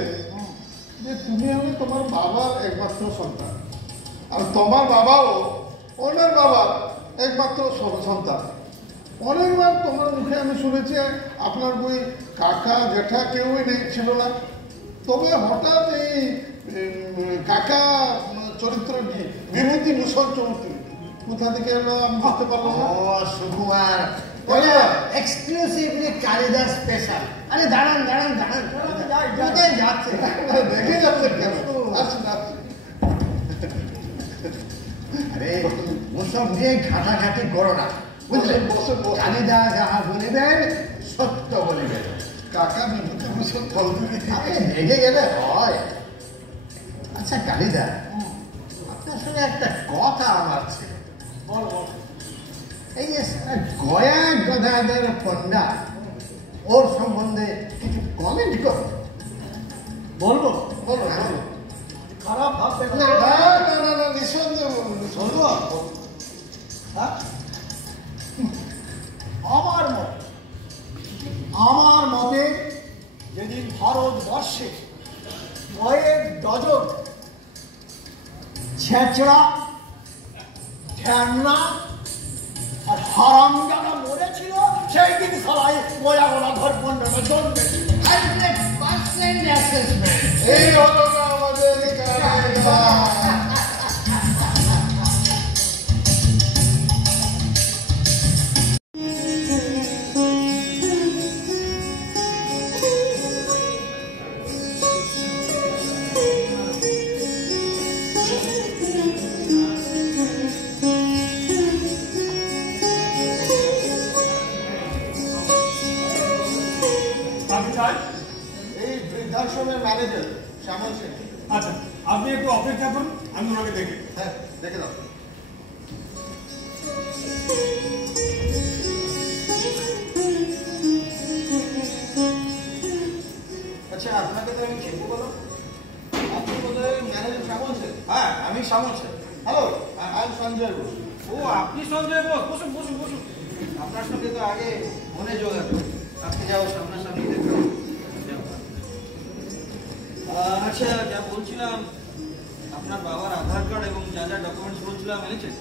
যে তুমি আমি তোমার বাবার একমাত্র সন্তান, আর তোমার বাবাও ওনার বাবার একমাত্র সন্তান। অনেকবার তোমার মুখে আমি শুনেছি আপনার বই কাকা জেঠা কেউই নেই, ছিল না। তবে হঠাৎ এই কাকা চরিত্রটি বিভূতি ভূষণ চৌধুরী কোথা থেকে এলো আমি বুঝতে পারলাম না। ও সুকুমার, এক্সক্লুসিভলি কালিদাস স্পেশাল। আরে দাঁড়ান দাঁড়ান দাঁড়ান, কোথায় যাচ্ছে? দেখে যাচ্ছে কেন? আসুন আসুন। আরে ওসব নিয়ে ঘাটাঘাটি করো না, বুঝলেন? কালিদাস যাহা বলিবেন সত্য বলিবেন। কাকা বিভূতি ভূষণ চৌধুরী আরে রেগে গেলে হয়। আচ্ছা কালিদা, আপনার সঙ্গে একটা কথা আমার ছিল। বল বল। এই যে গয়া গদাধর পণ্ডা, ওর সম্বন্ধে কিছু কমেন্ট করো। বলবো? বলো বলো। খারাপ ভাববে না না। না না না, নিঃসন্দেহে বলুন। বলবো? হ্যাঁ? আমার মতে যেদিন ভারতবর্ষে কয়েক ডজন ছেঁচড়া, ঢ্যাংরা আর হারামজাদা মরেছিল, সেই দিন সবাই গয়া গদাধর পণ্ডাটা জন্মেছিল। 100% অ্যাসেসমেন্ট। এই হলো না আমাদের কালিদা। আপনি চাই? এই বৃদ্ধাশ্রমের ম্যানেজার শ্যামল সেন। আচ্ছা, আপনি একটু অপেক্ষা করুন, আমি ওনাকে দেখি। হ্যাঁ দেখে দাও। আচ্ছা আপনাকে তো আমি চিনবো বলো, আপনি বোধহয় ম্যানেজার শ্যামল সেন? হ্যাঁ আমি Shyamal Sen. Hello, I am Sanjay Ghosh. ও আপনি সঞ্জয় বোস, বসুন বসুন বসুন। আপনার সঙ্গে তো আগে মনে যোগাযোগ, আজকে যাও সামনাসামনি দেখো। আচ্ছা, যা বলছিলাম, আপনার বাবার আধার কার্ড এবং যা যা ডকুমেন্টস বলছিলাম এনেছেন?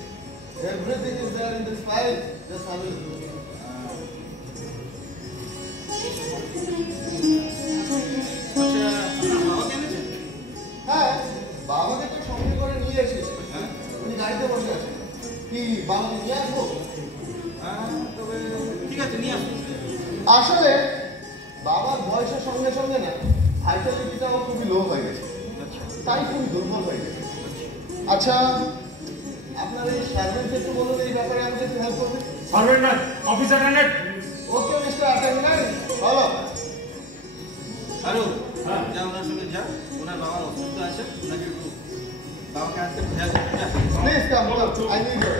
Everything is there in this file. Just have a look. আচ্ছা, আপনার বাবাকে এনেছেন? হ্যাঁ বাবাকে তো সঙ্গে করে নিয়ে এসেছি। হ্যাঁ। উনি গাড়িতে বসে আছেন। কি বাবাকে নিয়ে আসবো? হ্যাঁ, তবে ঠিক আছে, নিয়ে আসুন। আসলে বাবার বয়সের সঙ্গে সঙ্গে না ভাইটালিটিটাও খুবই লো হয়ে গেছে, আচ্ছা তাই খুবই দুর্বল হয়ে গেছে। আচ্ছা আপনার এই সার্ভেন্ট একটু বলুন এই ব্যাপারে আমাদের একটু হেল্প করবে। Servant office attendant. Okay mister attendant, চলো। আরো যা ওনার সঙ্গে যা, ওনার বাবা অসুস্থ আছে, ওনাকে একটু বাবাকে আজকে খেয়াল করতে যা। Please come, I need your.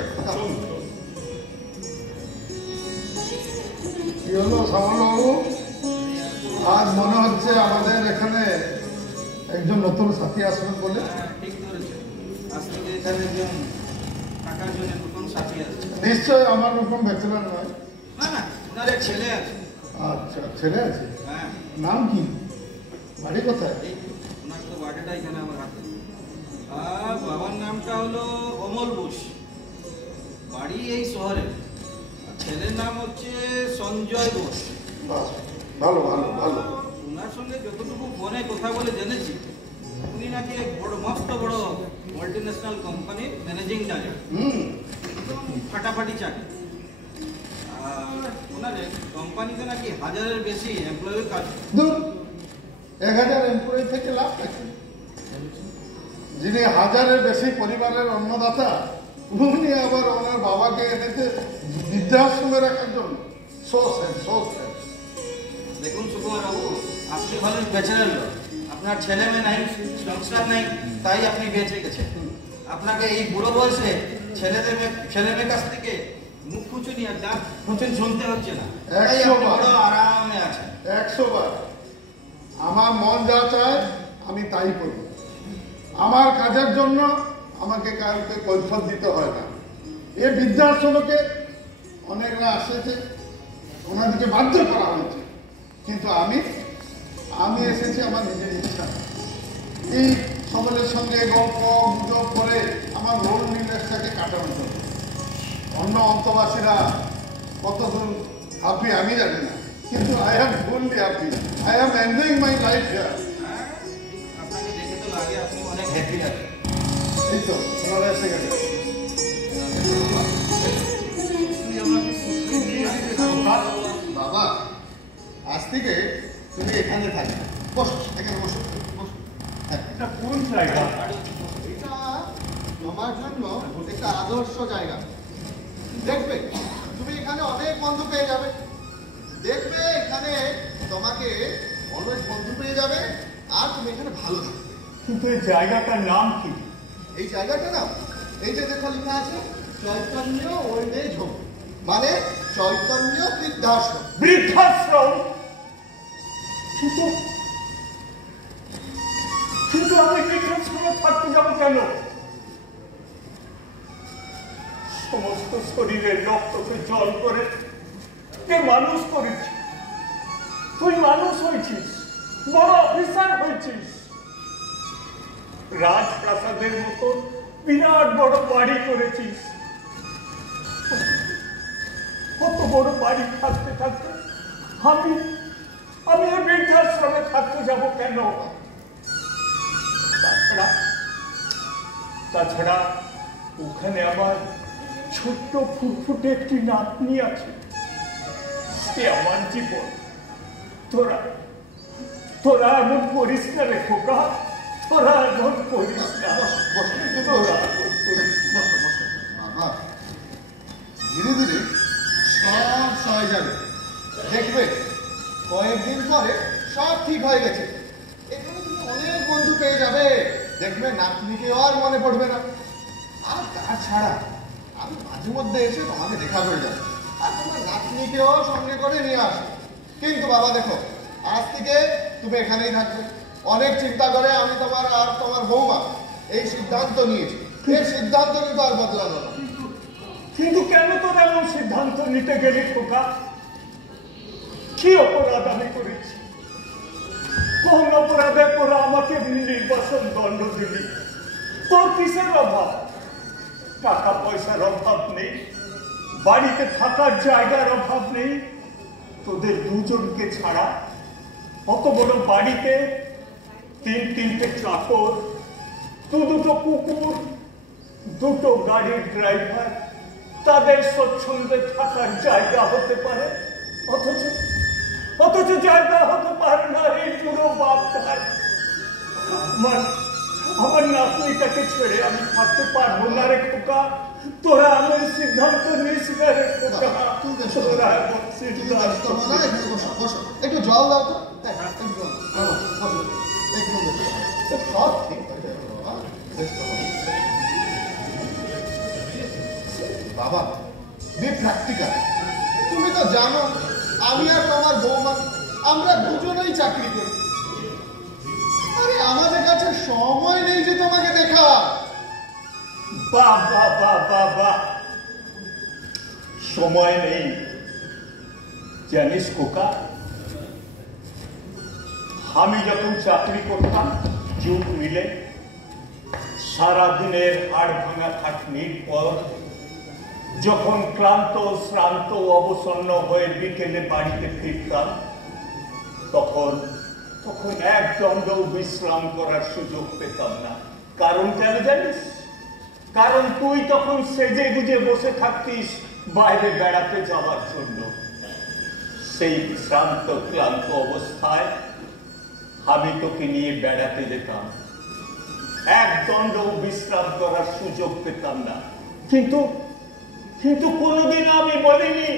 কি হলো শ্যামলবাবু, আজ মনে হচ্ছে আমাদের এখানে একজন নতুন সাথী আসবেন বলে? হ্যাঁ, ঠিক ধরেছে। আজ থেকে এখানে একজন টাকার জন্য নতুন সাথী আছে। নিশ্চয় আমার রকম ব্যাচেলার নয়। না না, ওনার এক ছেলে আছে। আচ্ছা ছেলে আছে, হ্যাঁ, নাম কি, বাড়ি কোথায়? এই ওনার তো বার্থডেটা এখানে আমার হাতে। বাবার নামটা হলো অমল বোস, বাড়ি এই শহরে। ছেলের নাম হচ্ছে সঞ্জয় বোস। ভালো ভালো ভালো। ওনার সঙ্গে যতটুকু ফোনে কথা বলে জেনেছি, উনি নাকি এক বড় মস্ত বড় মাল্টিন্যাশনাল কোম্পানির ম্যানেজিং ডাইরেক্টর। একদম ফাটাফাটি চাকরি। আর ওনার কোম্পানিতে নাকি 1000-এর বেশি এমপ্লয়ি কাজ। 1000 এমপ্লয়ি থেকে লাভ থাকে। যিনি 1000-এর বেশি পরিবারের অন্নদাতা, উনি আবার ওনার বাবাকে এনেছে বৃদ্ধাশ্রমে রাখার জন্য। দেখুন সুকুমার বাবু, আপনি হলেন ব্যাচেলার লোক, আপনার ছেলে মেয়ে নাই, সংসার নাই, তাই আপনি বেঁচে গেছেন। আপনাকে এই বুড়ো বয়সে ছেলে মেয়ের কাছ থেকে মুখ খুঁচুনি আর ডাক খুঁচুন শুনতে হচ্ছে না, তাই আপনি বড় আরামে আছেন। 100 বার। আমার মন যা চায় আমি তাই করি। আমার কাজের জন্য আমাকে কাউকে কৈফিয়ত দিতে হয় না। এই বৃদ্ধাশ্রমকে অনেকরা আসেছে, ওনাদেরকে বাধ্য করা হয়েছে, কিন্তু আমি এসেছি আমার নিজের ইচ্ছা। এই সকলের সঙ্গে গল্প গুজব করে আমার লোনলিনেসটাকে কাটানোর জন্য। অন্য অন্তবাসীরা কতজন হ্যাপি আমি জানি না, কিন্তু I am fully happy. I am enjoying my life here. আপনাকে দেখে তো লাগে আপনি অনেক হ্যাপি আছেন। এই তো ওনারা এসে গেছে। বাবা, আজ থেকে তুমি এখানে থাকবে। বসো, এখানে বসো। এটা কোন জায়গা? এটা তোমার জন্য একটা আদর্শ জায়গা। দেখবে তুমি এখানে অনেক বন্ধু পেয়ে যাবে। দেখবে এখানে তোমাকে অনেক বন্ধু পেয়ে যাবে, আর তুমি এখানে ভালো থাকবে। কিন্তু এই জায়গাটার নাম কি? এই জায়গাটা না, এই যে দেখো লেখা আছে চৈতন্য ওল্ড এজ হোম, মানে চৈতন্য বৃদ্ধাশ্রম। বৃদ্ধাশ্রম? কিন্তু আমি বৃদ্ধাশ্রমে থাকতে যাবো কেন? সমস্ত শরীরের রক্তকে জল করে কে মানুষ করেছি। তুই মানুষ হয়েছিস, বড় অফিসার হয়েছিস, রাজপ্রাসাদের মতো বিরাট বড় বাড়ি করেছিস। কত বড় বাড়ি থাকতে থাকতে আমি এই বৃদ্ধাশ্রমে থাকতে যাব কেন? তাছাড়া ওখানে আমার ছোট্ট ফুটফুটে একটি নাতনি আছে, সে আমার জীবন। তোরা এমন করিস না রে খোকা, তোরা এমন করিস না। বাবা, ধীরে ধীরে সব সয়ে যাবে। দেখবে কয়েকদিন পরে সব ঠিক হয়ে গেছে। এখানে তুমি অনেক বন্ধু পেয়ে যাবে। দেখবে নাতনিকেও আর মনে পড়বে না। আর তাছাড়া আমি মাঝে মধ্যে এসে তোমাকে দেখা করে যাবো, আর তোমার নাতনিকেও সঙ্গে করে নিয়ে আসো। কিন্তু বাবা দেখো, আজ থেকে তুমি এখানেই থাকবে। অনেক চিন্তা করে আমি তোমার আর তোমার বৌমা এই সিদ্ধান্ত নিয়েছি। এই সিদ্ধান্ত কিন্তু আর বদলানো না। কিন্তু কেন তোর এমন সিদ্ধান্ত নিতে গেলি খোকা? কি অপরাধ আমি করেছি? কোন অপরাধে তোরা আমাকে নির্বাসন দণ্ড দিলি? তোর কিসের অভাব? টাকা পয়সার অভাব নেই, বাড়িতে থাকার জায়গার অভাব নেই। তোদের দুজনকে ছাড়া অত বড় বাড়িতে 3-3টে চাকর, দুটো কুকুর, দুটো গাড়ির ড্রাইভার, তাদের স্বচ্ছন্দে থাকার জায়গা হতে পারে, অথচ জায়গা হতে পারে না এই পুরো বাপটার। আমার নাতনিটাকে ছেড়ে আমি থাকতে পারবো না রে খোকা। তোরা আমার সিদ্ধান্ত নিস না রে খোকা। তোরা এমন সিদ্ধান্ত। একটু জল দাও তো। সব ঠিক হয়ে যাবে বাবা। B practical. তুমি তো জানো আমি আর তোমার বৌমা আমরা দুজনেই চাকরি করি। আরে আমাদের কাছে সময় নেই যে তোমাকে দেখা। বাবা, সময় নেই? জানিস খোকা, আমি যখন চাকরি করতাম জুট মিলে, সারাদিনের হাড় ভাঙা খাটনির পর যখন ক্লান্ত শ্রান্ত অবসন্ন হয়ে বিকেলে বাড়িতে ফিরতাম তখন এক দণ্ডও বিশ্রাম করার সুযোগ পেতাম না। কারণ কেন জানিস? কারণ তুই তখন সেজে গুজে বসে থাকতিস বাইরে বেড়াতে যাওয়ার জন্য। সেই শ্রান্ত ক্লান্ত অবস্থায় আমি তোকে নিয়ে বেড়াতে যেতাম, এক দণ্ডও বিশ্রাম করার সুযোগ পেতাম না। কিন্তু কোনোদিন আমি বলিনি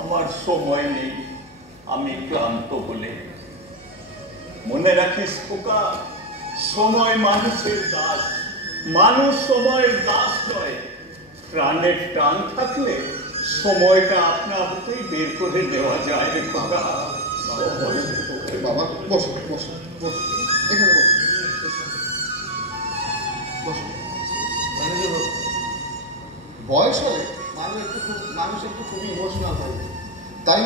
আমার সময় নেই, আমি ক্লান্ত বলে। মনে রাখিস খোকা, সময় মানুষের দাস, মানুষ সময়ের দাস নয়। প্রাণের টান থাকলে সময়টা আপনা হতেই বের করে দেওয়া যায় রে খোকা। বাবা বসো বসো বসো, এখানে বসো বসো। বয়স হলে মানুষ একটু খুবই ইমোশনাল হয়, তাই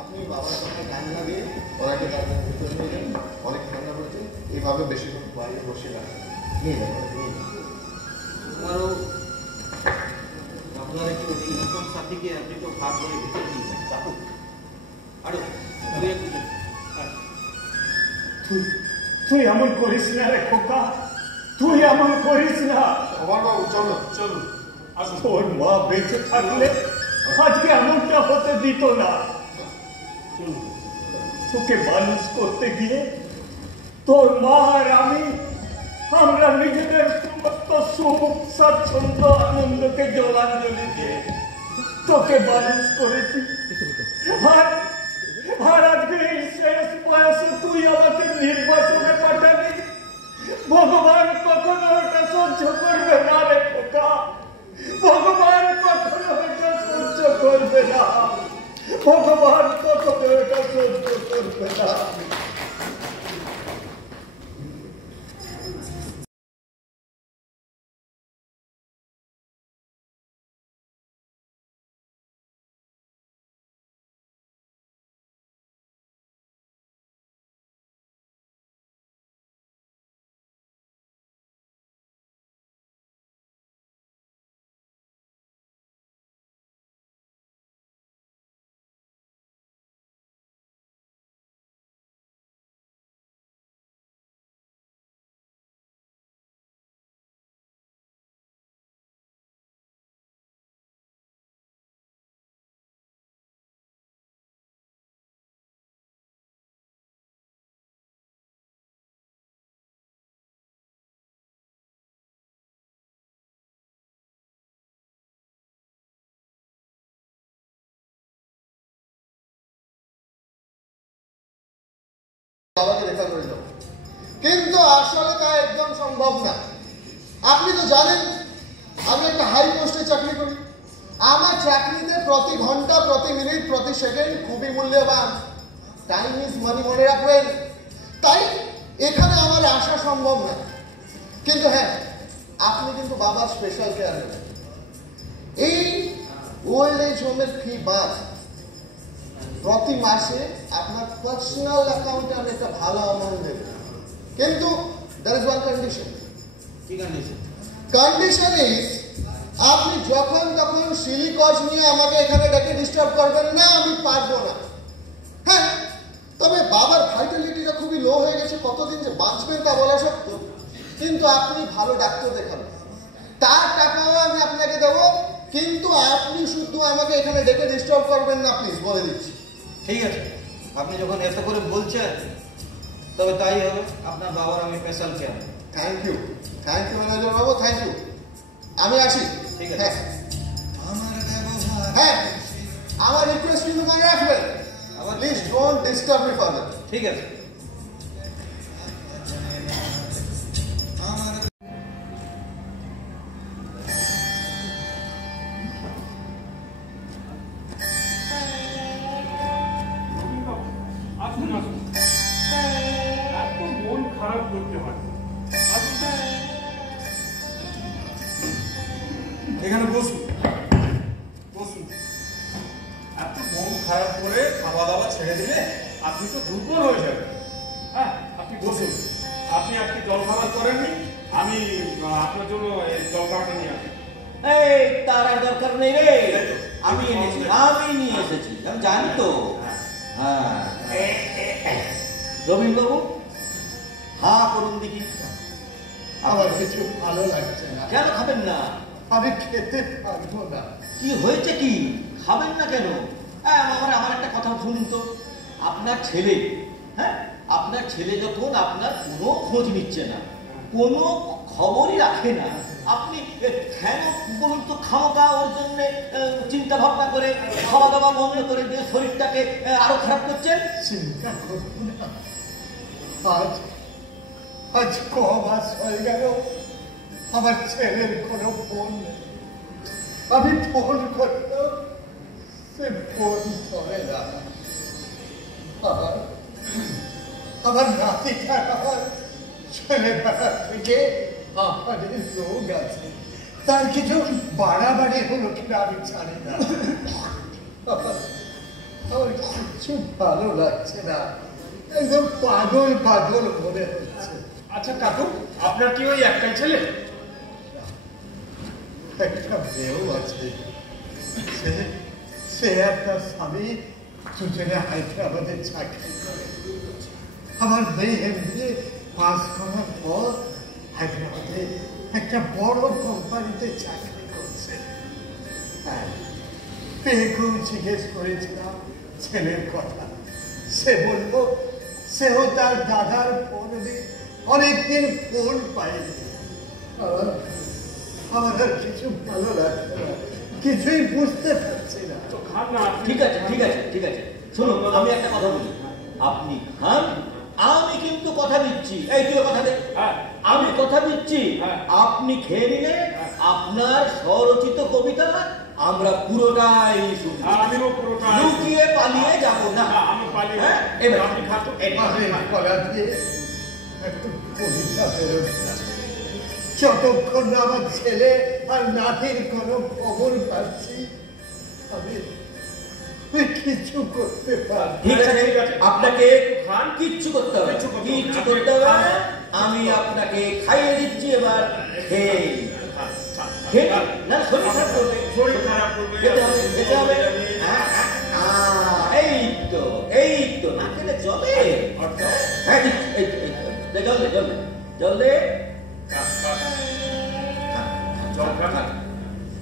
আপনি বাবার কথা গান না দিয়ে ওনাকে গানের ভিতরে নিয়ে যান। অনেক ঠান্ডা পড়েছে, এইভাবে বেশিক্ষণ বাইরে বসে রাখেন। নিয়ে যান আমারও আপনার একটু ইনকাম সাথীকে আপনি তো ভাগ করে ভিতরে নিয়ে যান কাকু। আরো তুই এমন করিস না রে খোকা, তুই এমন করিস না। আমার বাবু চলো চলো তোর মা বেঁচে থাকলে আজকে এমনটা হতে দিত না। তোকে মানুষ করতে গিয়ে তোর মা আর আমরা নিজেদের সমস্ত সুখ স্বাচ্ছন্দ্য আনন্দকে জলাঞ্জলি দিয়ে তোকে মানুষ করেছি। আর আজকে এই শেষ বয়সে তুই আমাকে নির্বাচনে পাঠাবি। ভগবান কখনো এটা সহ্য করবে না রে খোকা, ভগবান কখনো এটা সহ্য করবে না, ভগবান কখনো এটা সহ্য করবে না। বাবাকে রেফার করে দেবো, কিন্তু আসলে তা একদম সম্ভব না। আপনি তো জানেন আমি একটা হাই পোস্টে চাকরি করি। আমার চাকরিতে প্রতি ঘন্টা, প্রতি মিনিট, প্রতি সেকেন্ড খুবই মূল্যবান। টাইম ইজ মানি, মনে রাখবেন। তাই এখানে আমার আসা সম্ভব না। কিন্তু হ্যাঁ, আপনি কিন্তু বাবার স্পেশাল কেয়ার নেবেন। এই ওল্ড এজ হোমের ফি বাদ প্রতি মাসে আপনার পার্সোনাল অ্যাকাউন্টে আমি একটা ভালো অ্যামাউন্ট দেব। কিন্তু দ্যার ইজ ওয়ান কন্ডিশন। কি কন্ডিশন? কন্ডিশন ইজ আপনি যখন তখন সিলি কজ নিয়ে আমাকে এখানে ডেকে ডিস্টার্ব করবেন না, আমি পারবো না। হ্যাঁ, তবে বাবার ভাইটালিটিটা খুবই লো হয়ে গেছে, কতদিন যে বাঁচবেন তা বলা শক্ত। কিন্তু আপনি ভালো ডাক্তার দেখাবেন, তার টাকাও আমি আপনাকে দেবো, কিন্তু আপনি শুধু আমাকে এখানে ডেকে ডিস্টার্ব করবেন না, প্লিজ বলে দিচ্ছি। ঠিক আছে, আপনি যখন এত করে বলছেন তবে তাই হবে। আপনার বাবার আমি special care. Thank you manager বাবু, থ্যাংক ইউ। আমি আসি। ঠিক আছে। হ্যাঁ, আমার রিকোয়েস্ট কিন্তু মনে রাখবেন, please don't disturb me further. ঠিক আছে। আসুন আসুন, এত মন খারাপ করতে হয়। এখানে বসুন বসুন। এত মন খারাপ করে খাওয়া দাওয়া ছেড়ে দিলে আপনি তো দুর্বল হয়ে যাবেন। হ্যাঁ, আপনি বসুন। আপনি আজকে জল খাবার করেননি, আমি আপনার জন্য এই জলখাবারটা নিয়ে আসি। এই তার আর দরকার নেই রে, আমি এনেছি, আমি নিয়ে এসেছি, আমি জানি তো। হ্যাঁ রবীন বাবু, হা করুন দেখি। আমার কিছু ভালো লাগছে না। কেন খাবেন না? আমি খেতে পারবো না। কি হয়েছে কি, খাবেন না কেন? আমার একটা কথা শুনুন তো, আপনার ছেলে, হ্যাঁ আপনার ছেলে যখন আপনার কোনো খোঁজ নিচ্ছে না, কোনো খবরই রাখে না, আপনি কেন বলুন তো খাওয়া ওর জন্য চিন্তা ভাবনা করে খাওয়া দাওয়া বন্ধ করে দিয়ে শরীরটাকে আরো খারাপ করছেন? চিন্তা করবো না। আজ ক মাস হয়ে গেল আমার ছেলের কোনো ফোন নেই। আমি ফোন করতাম, সে ফোন ধরে না। আমার নাতিটা আমার ছেলেবেলা থেকে আমাদের রোগ আছে, তার কিছু বাড়াবাড়ি হলো কিনা আমি জানি না। আমার কিছু ভালো লাগছে না, একদম পাগল পাগল মনে হচ্ছে। আচ্ছা কাকু, আপনার কি ওই একটাই ছেলে? একটা মেয়েও আছে, সে একটা স্বামী, দুজনে হায়দ্রাবাদে চাকরি করে। আমার মেয়ে এমনি পাস করার পর হায়দ্রাবাদে একটা বড় কোম্পানিতে চাকরি করছে। হ্যাঁ, পেয়েকেও জিজ্ঞেস করেছিলাম ছেলের কথা, সে বলল সেও তার দাদার ফোন দিয়ে অনেকদিন ফোন পায়নি। আমার আর কিছু ভালো লাগছে না, কিছুই বুঝতে পারছি না। ঠিক আছে ঠিক আছে ঠিক আছে, শুনুন আমি একটা কথা বলি, আপনি খান, আমি কিন্তু কথা দিচ্ছি, এই তুই কথা দে, আমি কথা দিচ্ছি, আপনি খেয়ে নিলে আপনার স্বরচিত কবিতা আমরা পুরোটাই শুনবো, লুকিয়ে পালিয়ে যাবো না। যতক্ষণ না আমার ছেলে আর নাতির কোনো খবর পাচ্ছি আমি কিছু করতে পারি। ঠিক আছে, আপনাকে কিচ্ছু করতে হবে, কিচ্ছু করতে হবে, আমি আপনাকে খাইয়ে দিচ্ছি, এবার খেয়ে না শরীর খারাপ করবে, শরীর খারাপ করবে, খেতে হবে। এই তো না খেলে চলে। হ্যাঁ জল দে জল দে জল দে।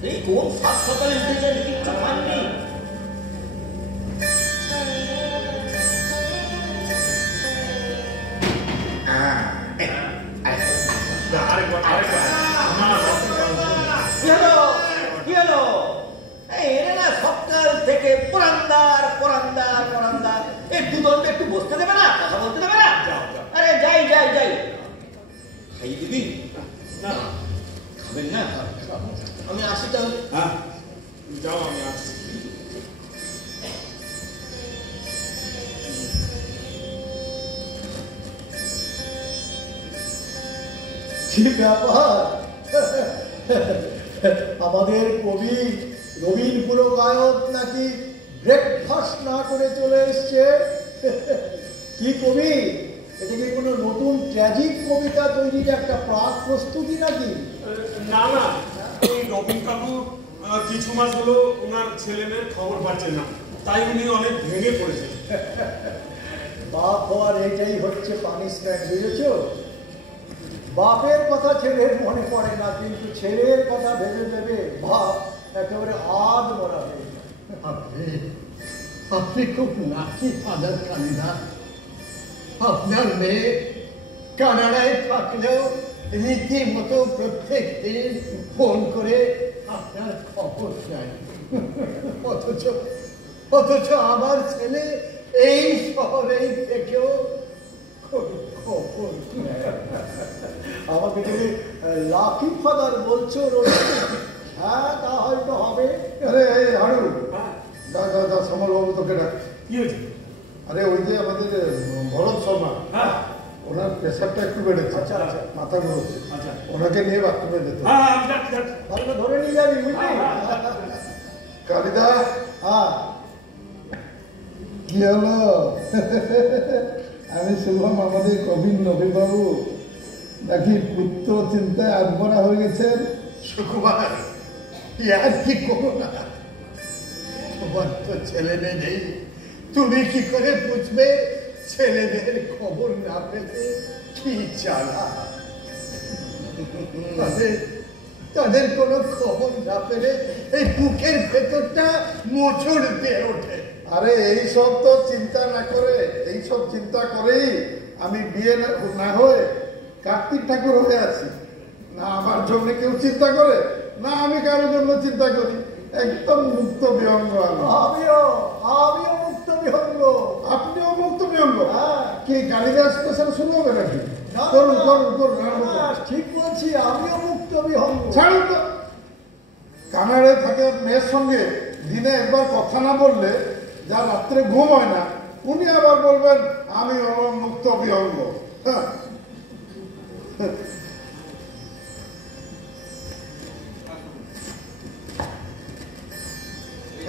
এই কোন সাত সকালে উঠেছেন, কিচ্ছু খাননি? সকাল থেকে পোরান্দার পোরান্দার পোরান্দার, এই দুদণ্ড একটু বসতে দেবে না, কথা বলতে দেবে না? আরে যাই যাই যাই, খাই দিবি না? খাবেন না? আমি আসি তাহলে। হ্যাঁ যাও, আমি আসছি। কি ব্যাপার, আমাদের কবি রবীন পুরগায়ক নাকি ব্রেকফাস্ট না করে চলে এসছে? কি কবি, এটা কি কোনো নতুন ট্র্যাজিক কবিতা তৈরির একটা প্রাক প্রস্তুতি নাকি? না না, ওই রবীন কাকু কিছু মাস হলো ওনার ছেলে মেয়ের খবর পাচ্ছেন না, তাই উনি অনেক ভেঙে পড়েছেন। বাপ হওয়ার এটাই হচ্ছে পানিশমেন্ট, বুঝেছো? বাপের কথা ছেলের মনে পড়ে না, কিন্তু ছেলের কথা ভেবে ভেবে বাপ একেবারে আদ মরা হয়ে যায়। আপনি খুব নাকি ফাদার কালিদাস। আপনার মেয়ে কানাডায় থাকলেও রীতিমতো প্রত্যেক দিন ফোন করে আপনার খবর চাই, অথচ আমার ছেলে এই শহরেই থেকেও খবর নেয়। আমাকে তুমি লাকি ফাদার বলছো? হ্যাঁ তা হয়তো হবে। আরে হাড়ু, দাদা সমরবাবু তোকে ডাক। কি হয়েছে? আরে ওই যে আমাদের ভরত শর্মা, হ্যাঁ ওনার প্রেশারটা একটু বেড়েছে, আচ্ছা আচ্ছা মাথা ঘুরছে, আচ্ছা ওনাকে নিয়ে বাথরুমে যেতে। হ্যাঁ আমি যাচ্ছি। তাহলে ধরে নিয়ে যাবি, বুঝলি? কালিদাস, হ্যাঁ কি হলো? আমি শুনলাম আমাদের কবি নবীবাবু নাকি পুত্র চিন্তায় আধমরা হয়ে গেছেন? সুকুমার, আর কি করো না, তোমার তো ছেলে মেয়ে নেই, তুমি কি করে বুঝবে? ছেলেদের খবর না পেলে কি চালা, তাদের কোনো খবর না পেলে এই বুকের ভেতরটা মোচড় দিয়ে ওঠে। আরে এইসব তো চিন্তা না করে, এইসব চিন্তা করেই আমি বিয়ে না হয়ে কার্তিক ঠাকুর হয়ে আছি। না আমার জন্য কেউ চিন্তা করে, না আমি কারোর জন্য চিন্তা করি। একদম মুক্ত বিহঙ্গ আমি। আমিও মুক্ত বিহঙ্গ। আপনিও মুক্ত বিহঙ্গ? হ্যাঁ। কি কালিদাস স্পেশাল শুরু হবে নাকি? না, করুন না, করুন করুন, আরম্ভ করুন। ঠিক বলছি, আমিও মুক্ত বিহঙ্গ। ছাড়ুন তো। কানাডায় থাকে মেয়ের সঙ্গে দিনে একবার কথা না বললে যা রাত্রে ঘুম হয় না, উনি আবার বলবেন আমি হলাম মুক্ত বিহঙ্গ। হ্যাঁ।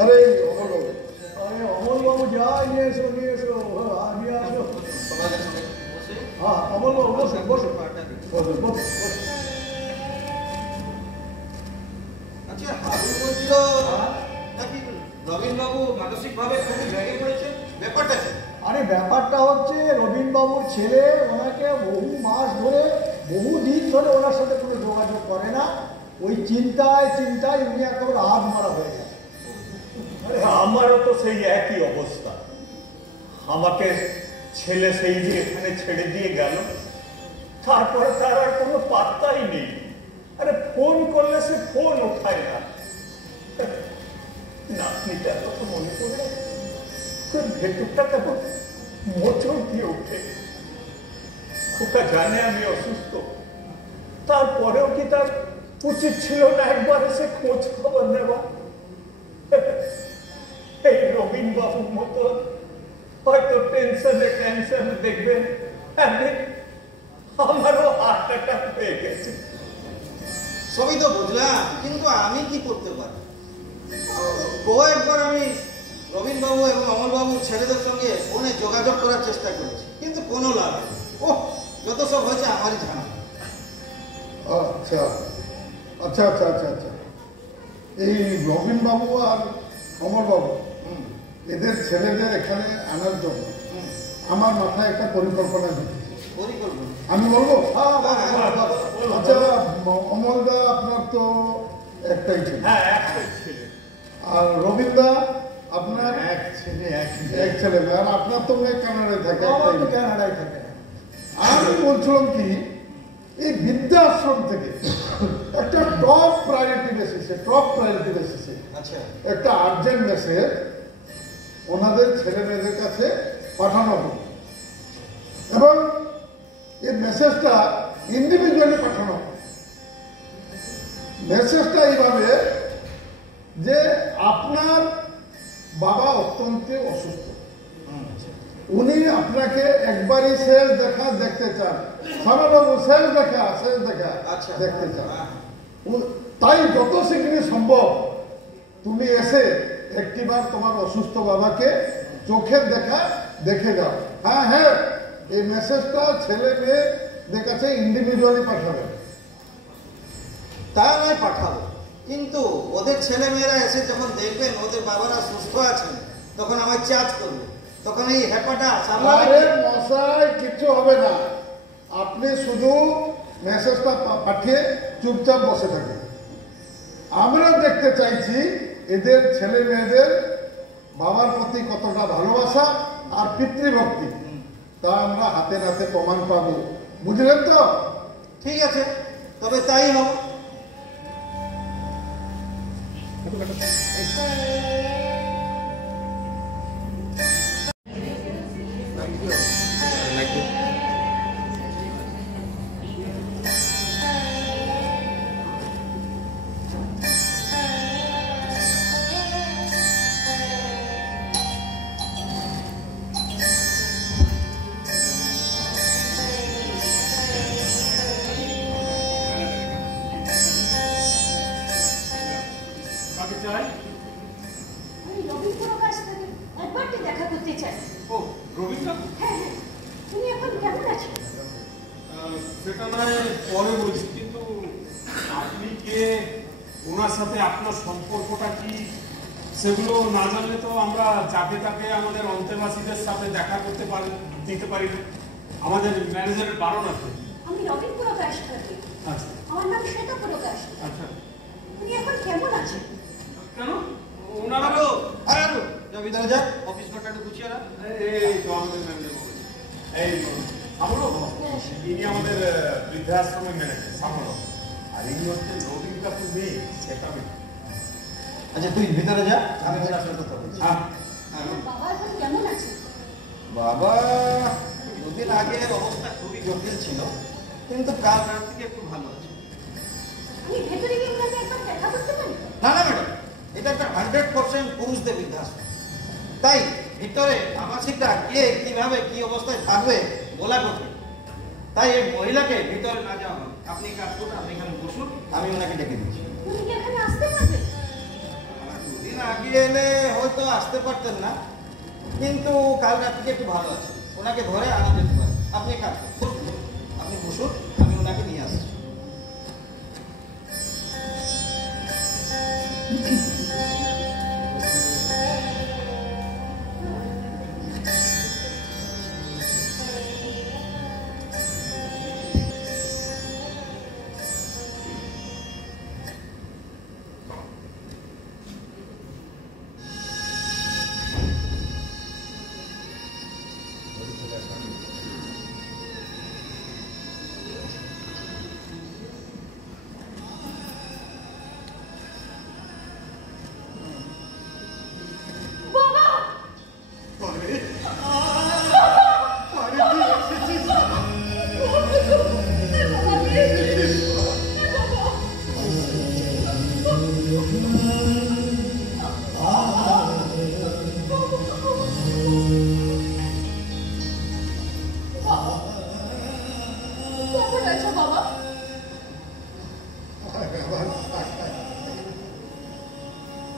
আরে অমল, আরে অমলবাবু, যাই নিয়ে এসো, নিয়ে এসো, নিয়ে আসো। হ্যাঁ, অমলবাবু বসুন, বসুন, বসুন, বসুন। আচ্ছা, হারু বলছিল নাকি রবীনবাবু মানসিকভাবে খুবই ভেঙে পড়েছে, ব্যাপারটা কি? আরে ব্যাপারটা হচ্ছে, রবীনবাবুর ছেলে ওনাকে বহু মাস ধরে, বহু দিন ধরে ওনার সাথে কোনো যোগাযোগ করে না। ওই চিন্তায় চিন্তায় উনি একেবারে আধমরা হয়ে গেছে। আরে আমারও তো সেই একই অবস্থা। আমাকে ছেলে সেই যে এখানে ছেড়ে দিয়ে গেল, তারপরে তার আর কোনো পাত্তাই নেই। আরে ফোন করলে সে ফোন ওঠায় না। নাতনিটা তো মনে পড়ে, তোর ভেতরটা কেমন মোচড় দিয়ে ওঠে। খোকা জানে আমি অসুস্থ, তারপরেও কি তার উচিত ছিল না একবার এসে খোঁজ খবর নেওয়া? এই রবীন বাবুর মতো হয়তো টেনশনে দেখবেন আমারও হার্ট অ্যাটাক হয়ে গেছে। সবই তো বুঝলাম, কিন্তু আমি কি করতে পারি? কয়েকবার আমি রবীনবাবু এবং অমলবাবুর ছেলেদের সঙ্গে ফোনে যোগাযোগ করার চেষ্টা করেছি, কিন্তু কোনো লাভ নেই। ওহ, যত সব হয়েছে আমারই জানা। আচ্ছা আচ্ছা আচ্ছা আচ্ছা আচ্ছা, এই রবীন বাবু আর অমর বাবু এদের ছেলেদের এখানে আনার জন্য আমার মাথায় একটা পরিকল্পনা ঢুকেছে। পরিকল্পনা? আমি বলবো? আচ্ছা, অমলদা আপনার তো একটাই ছেলে, হ্যাঁ একটাই ছেলে। আর রবীন্দা আপনার এক ছেলে এক ছেলে মেয়ে, আর আপনার তো মেয়ে কানাডায় থাকে, আমার তো একটাই মেয়ে। কানাডায় থাকে। আমি বলছিলাম কি, এই বৃদ্ধাশ্রম থেকে একটা টপ প্রায়োরিটি বেসিসে আচ্ছা, একটা আর্জেন্ট মেসেজ ওনাদের ছেলে মেয়েদের কাছে পাঠানো হবে, এবং এই মেসেজটা ইন্ডিভিজুয়ালি পাঠানো হবে। মেসেজটা এইভাবে যে আপনার বাবা অত্যন্ত অসুস্থ, উনি আপনাকে একবারই শেষ দেখা দেখতে চান। সারাবাবু শেষ দেখা আচ্ছা, দেখতে চান। হ্যাঁ। তাই যত শীঘ্রই সম্ভব তুমি এসে একটিবার তোমার অসুস্থ বাবাকে চোখের দেখা দেখে যাও। হ্যাঁ হ্যাঁ, এই মেসেজটা ছেলে মেয়েদের কাছে ইন্ডিভিজুয়ালি পাঠাবে। তা নয় পাঠাবো, কিন্তু ওদের ছেলে মেয়েরা এসে যখন দেখবেন ওদের বাবারা সুস্থ আছেন, তখন আমার চার্জ করবে, তখন এই হ্যাপাটা সামলাবে। আরে মশাই, কিছু হবে না, আপনি শুধু মেসেজটা পাঠিয়ে চুপচাপ বসে থাকুন। আমরা দেখতে চাইছি এদের ছেলে মেয়েদের বাবার প্রতি কতটা ভালোবাসা আর পিতৃভক্তি, তা আমরা হাতে নাতে প্রমাণ পাবো। বুঝলেন তো? ঠিক আছে, তবে তাই হবে। কাকে চাই? আমি রবীন্দ্র কাছ থেকে একবারটি দেখা করতে চাই। ও রবীন্দ্র, হ্যাঁ হ্যাঁ, তুমি এখন কেমন আছো? সেটা নয় পরে বলছি, কিন্তু আপনি কে, ওনার সাথে আপনার সম্পর্কটা কি, সেগুলো না জানলে তো আমরা যাকে তাকে আমাদের অন্তেবাসীদের সাথে দেখা করতে দিতে পারি না। আমাদের ম্যানেজারের বারণ আছে। আমি রবীন প্রকাশ থাকি। আচ্ছা আমার নাম শ্বেতা প্রকাশ। আচ্ছা। উনি এখন কেমন আছেন? কেন ওনারা যা ভিতরে যা, অফিস ঘরটা একটু গুছিয়ে রাখ। এই তো আমাদের ম্যানেজার এই সামলো, ইনি আমাদের বৃদ্ধাশ্রমের ম্যানেজার সামলো, আর ইনি হচ্ছে রবীন কাপুর মেয়ে সেটা। আচ্ছা তুই ভিতরে যা, আমি ওনার সাথে কথা বলছি। আমার বাবা এখন কেমন আছে? বাবা দুদিন আগে অবস্থা খুবই জটিল ছিল, কিন্তু কাল রাত থেকে একটু ভালো আছে। আমি ভেতরে গিয়ে ওনাকে একবার দেখা করতে পারি? না না ম্যাডাম, এটা একটা 100% পুরুষদের বৃদ্ধাশ্রম, তাই ভিতরে আবাসিকরা কে কিভাবে কি অবস্থায় থাকবে বলা কঠিন। তাই এই মহিলাকে ভিতরে না যাওয়া হবে। আপনি কাজ করুন, আপনি এখানে বসুন, আমি ওনাকে ডেকে দিচ্ছি। উনি কি এখানে আসতে পারবেন? দুদিন আগে এলে হয়তো আসতে পারতেন না, কিন্তু কাল রাত থেকে একটু ভালো আছে, ওনাকে ধরে আনা যেতে পারে। আপনি কাজ করুন, আপনি বসুন, আমি ওনাকে নিয়ে আসছি।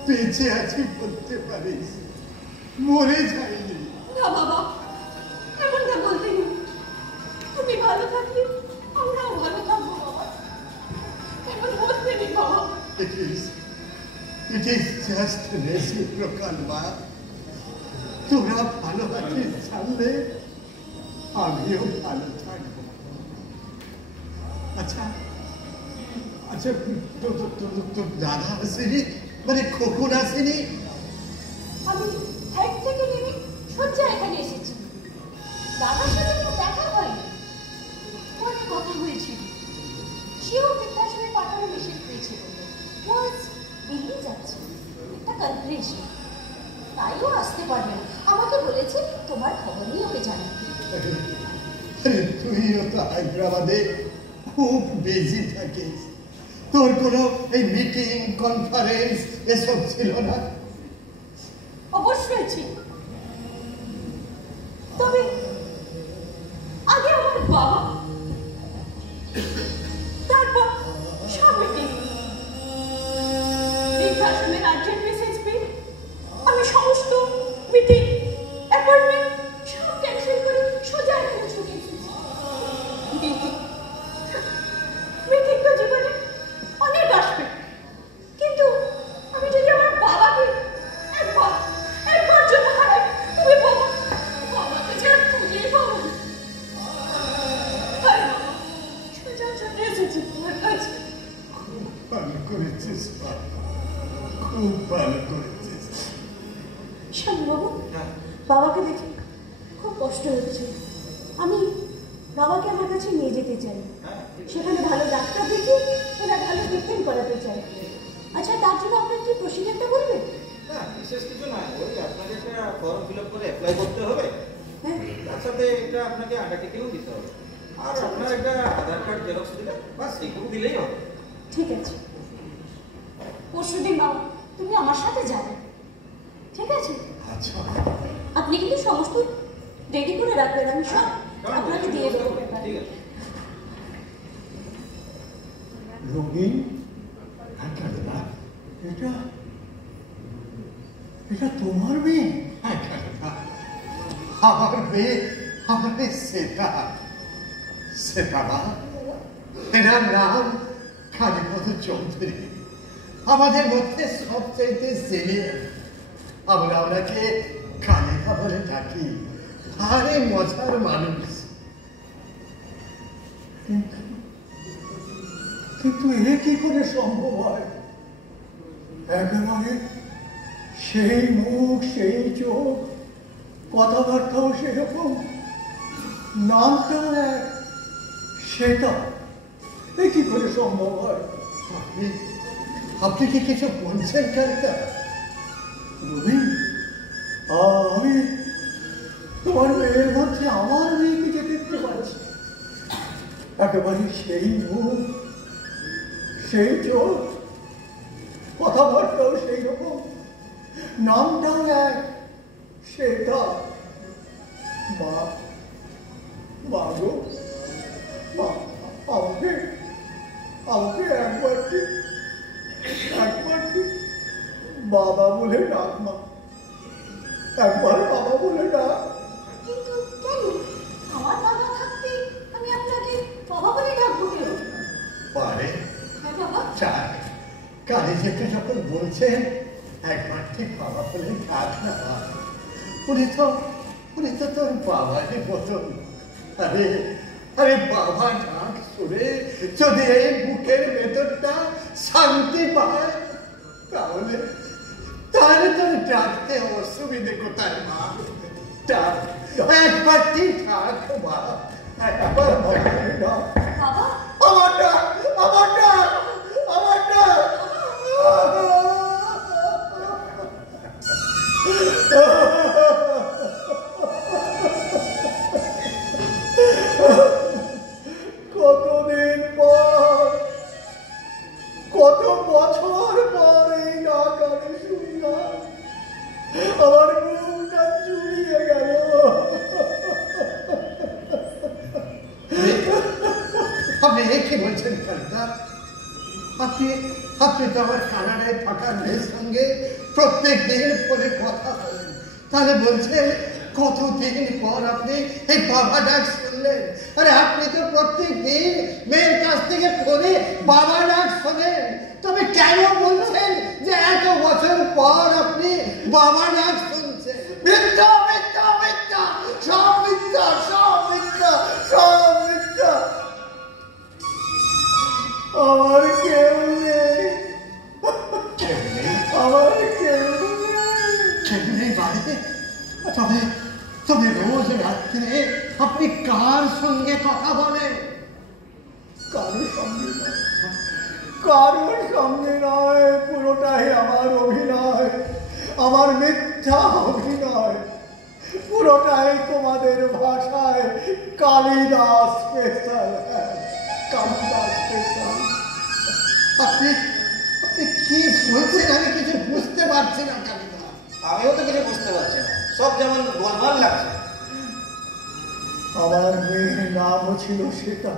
বেঁচে আছি বলতে পারিস, মরে যাইনি। না বাবা, এমনটা বলতে নেই। তুমি ভালো থাকলে আমরাও ভালো থাকবো বাবা। এমন বলতে নেই বাবা। It is just reciprocal, মা। তোরা ভালো আছিস জানলে আমিও ভালো থাকবো। আচ্ছা আচ্ছা, তোর দাদা আসেনি, মানে খোকন আসেনি? আমি হেড থেকে নেমে সজ্জা এখানে এসেছি। দাদার সাথে কোনো দেখা হয়নি, অনেক কথা হয়েছিল। সেও বৃদ্ধাশ্রমে পাঠানো নিষেধ পেয়েছিল। ও আজ দিল্লি যাচ্ছে, একটা কনফারেন্সে, তাইও আসতে পারবে না। আমাকে বলেছে তোমার খবর নিয়ে ওকে জানাতে। তুইও তো হায়দ্রাবাদে খুব বিজি থাকিস, তোর কোনো এই মিটিং কনফারেন্স এসব ছিল না? অবশ্যই ছিল, তবে আগে আমার বাবা, তারপর সব মিটিং। বৃদ্ধাশ্রমের আর্জেন্ট মেসেজ পেয়ে আমি সমস্ত মিটিং অ্যাপয়েন্টমেন্ট সব ক্যান্সেল করে সোজা এখানে ছুটে এসেছি। মিটিং তো জীবনে অনেক আসবে, কিন্তু আমি যদি আমার বাবাকে একবার জন্য হারাই, তুমি বাবাকে ছাড়া খুঁজেই পাবো না। সোজা ছুটে এসেছি তোমার কাছে। ভালো করেছিস বাবা, খুব ভালো করেছিস। শ্যামবাবু, বাবাকে দেখে খুব কষ্ট হচ্ছে। আমি বাবাকে আমার কাছে নিয়ে যেতে চাই, সেখানে ভালো ডাক্তার দেখে ওনার ভালো ট্রিটমেন্ট করাতে চাই। আচ্ছা, তার জন্য আপনার কি প্রসিজারটা বলবেন? না বিশেষ কিছু নয়, ওই আপনাকে একটা ফর্ম ফিল আপ করে অ্যাপ্লাই করতে হবে, তার সাথে এটা আপনাকে আন্ডারটেকিংও দিতে হবে, আর আপনার একটা আধার কার্ড জেরক্স দিলে বাস সেইটুকু দিলেই হবে। ঠিক আছে, পরশুদিন বাবা তুমি আমার সাথে যাবে, ঠিক আছে? আচ্ছা, আপনি কিন্তু সমস্ত রেডি করে রাখবেন, আমি সব আপনাকে দিয়ে দেবো। ঠিক আছে। রঙিন, এটা তোমার মেয়ে? আমার মেয়ে, আমার মেয়ে সে বাবা, এনার নাম কালীপদ চৌধুরী, আমাদের মধ্যে সবচাইতে সিনিয়র। আমরা ওনাকে কালিকা বলে ডাকি। আরে মজার মানুষ। কিন্তু এ কি করে সম্ভব হয়? একেবারে সেই মুখ, সেই চোখ, কথাবার্তাও সেরকম, নামটাও এক, সেটা এ কি করে সম্ভব হয়? আপনি কি কিছু বলছেন কালিকা? রবি, আমি তোমার মেয়ের মধ্যে আমার মেয়েকে দেখতে পাচ্ছি। একেবারে সেই মুখ, সেই চোখ, কথাবার্তাও সেই রকম, নামটাও এক, সেটা। মা, মা গো, মা, আমাকে একবারটি বাবা বলে ডাক মা, একবার বাবা বলে ডাক। কিন্তু কেন? আমার বাবা থাকতে আমি আপনাকে বাবা বলে ডাকবো কেন? পারে হ্যাঁ বাবা। চাক, কালী যেতে যখন বলছেন একবার ঠিক বাবা বলে ডাক না। উনি তো তোর বাবারই মতন। আরে বাবা ডাক শুনে যদি এই বুকের ভেতরটা শান্তি পায়, তাহলে তোর ডাকতে অসুবিধে কোথায় মা? ডাক, একবার ঠিক ডাক মা, একবার ডাক। বাবা, আমার ডাক, আমার ডাক, আমার ডাক। কতদিন পর, কত বছর পর এই ডাক আমি শুনলাম, আমার মুখটা জুড়িয়ে গেল। আপনি কি বলছেন কালিকা? আপনি তো আমার কানাডায় থাকা মেয়ের সঙ্গে প্রত্যেক দিন ফোনে কথা বলেন, তাহলে বলছেন কতদিন পর আপনি এই বাবা ডাক শুনলেন? আরে আপনি তো প্রত্যেক দিন মেয়ের কাছ থেকে ফোনে বাবা ডাক শোনেন, তবে কেন বলছেন যে এত বছর পর আপনি বাবা ডাক শুনছেন? মিথ্যা, মিথ্যা, মিথ্যা, সব মিথ্যা, সব মিথ্যা, সব মিথ্যা। আমার কেউ নেই, আমার কেউ নেই বাড়িতে। তবে রোজ রাত্রে আপনি কার সঙ্গে কথা বলেন? কারোর সঙ্গে নয়, কারোর সঙ্গে নয়, পুরোটাই আমার অভিনয়, আমার মিথ্যা অভিনয়, পুরোটাই তোমাদের ভাষায় কালিদাস স্পেশাল, কালিদাস স্পেশাল। আপনি কি বলছেন? আমি কিছু বুঝতে পারছি না কালিদা। আমিও তো কিছু বুঝতে পারছি না, সব যেমন গোলমাল লাগছে। আমার মেয়ের নামও ছিল শ্বেতা,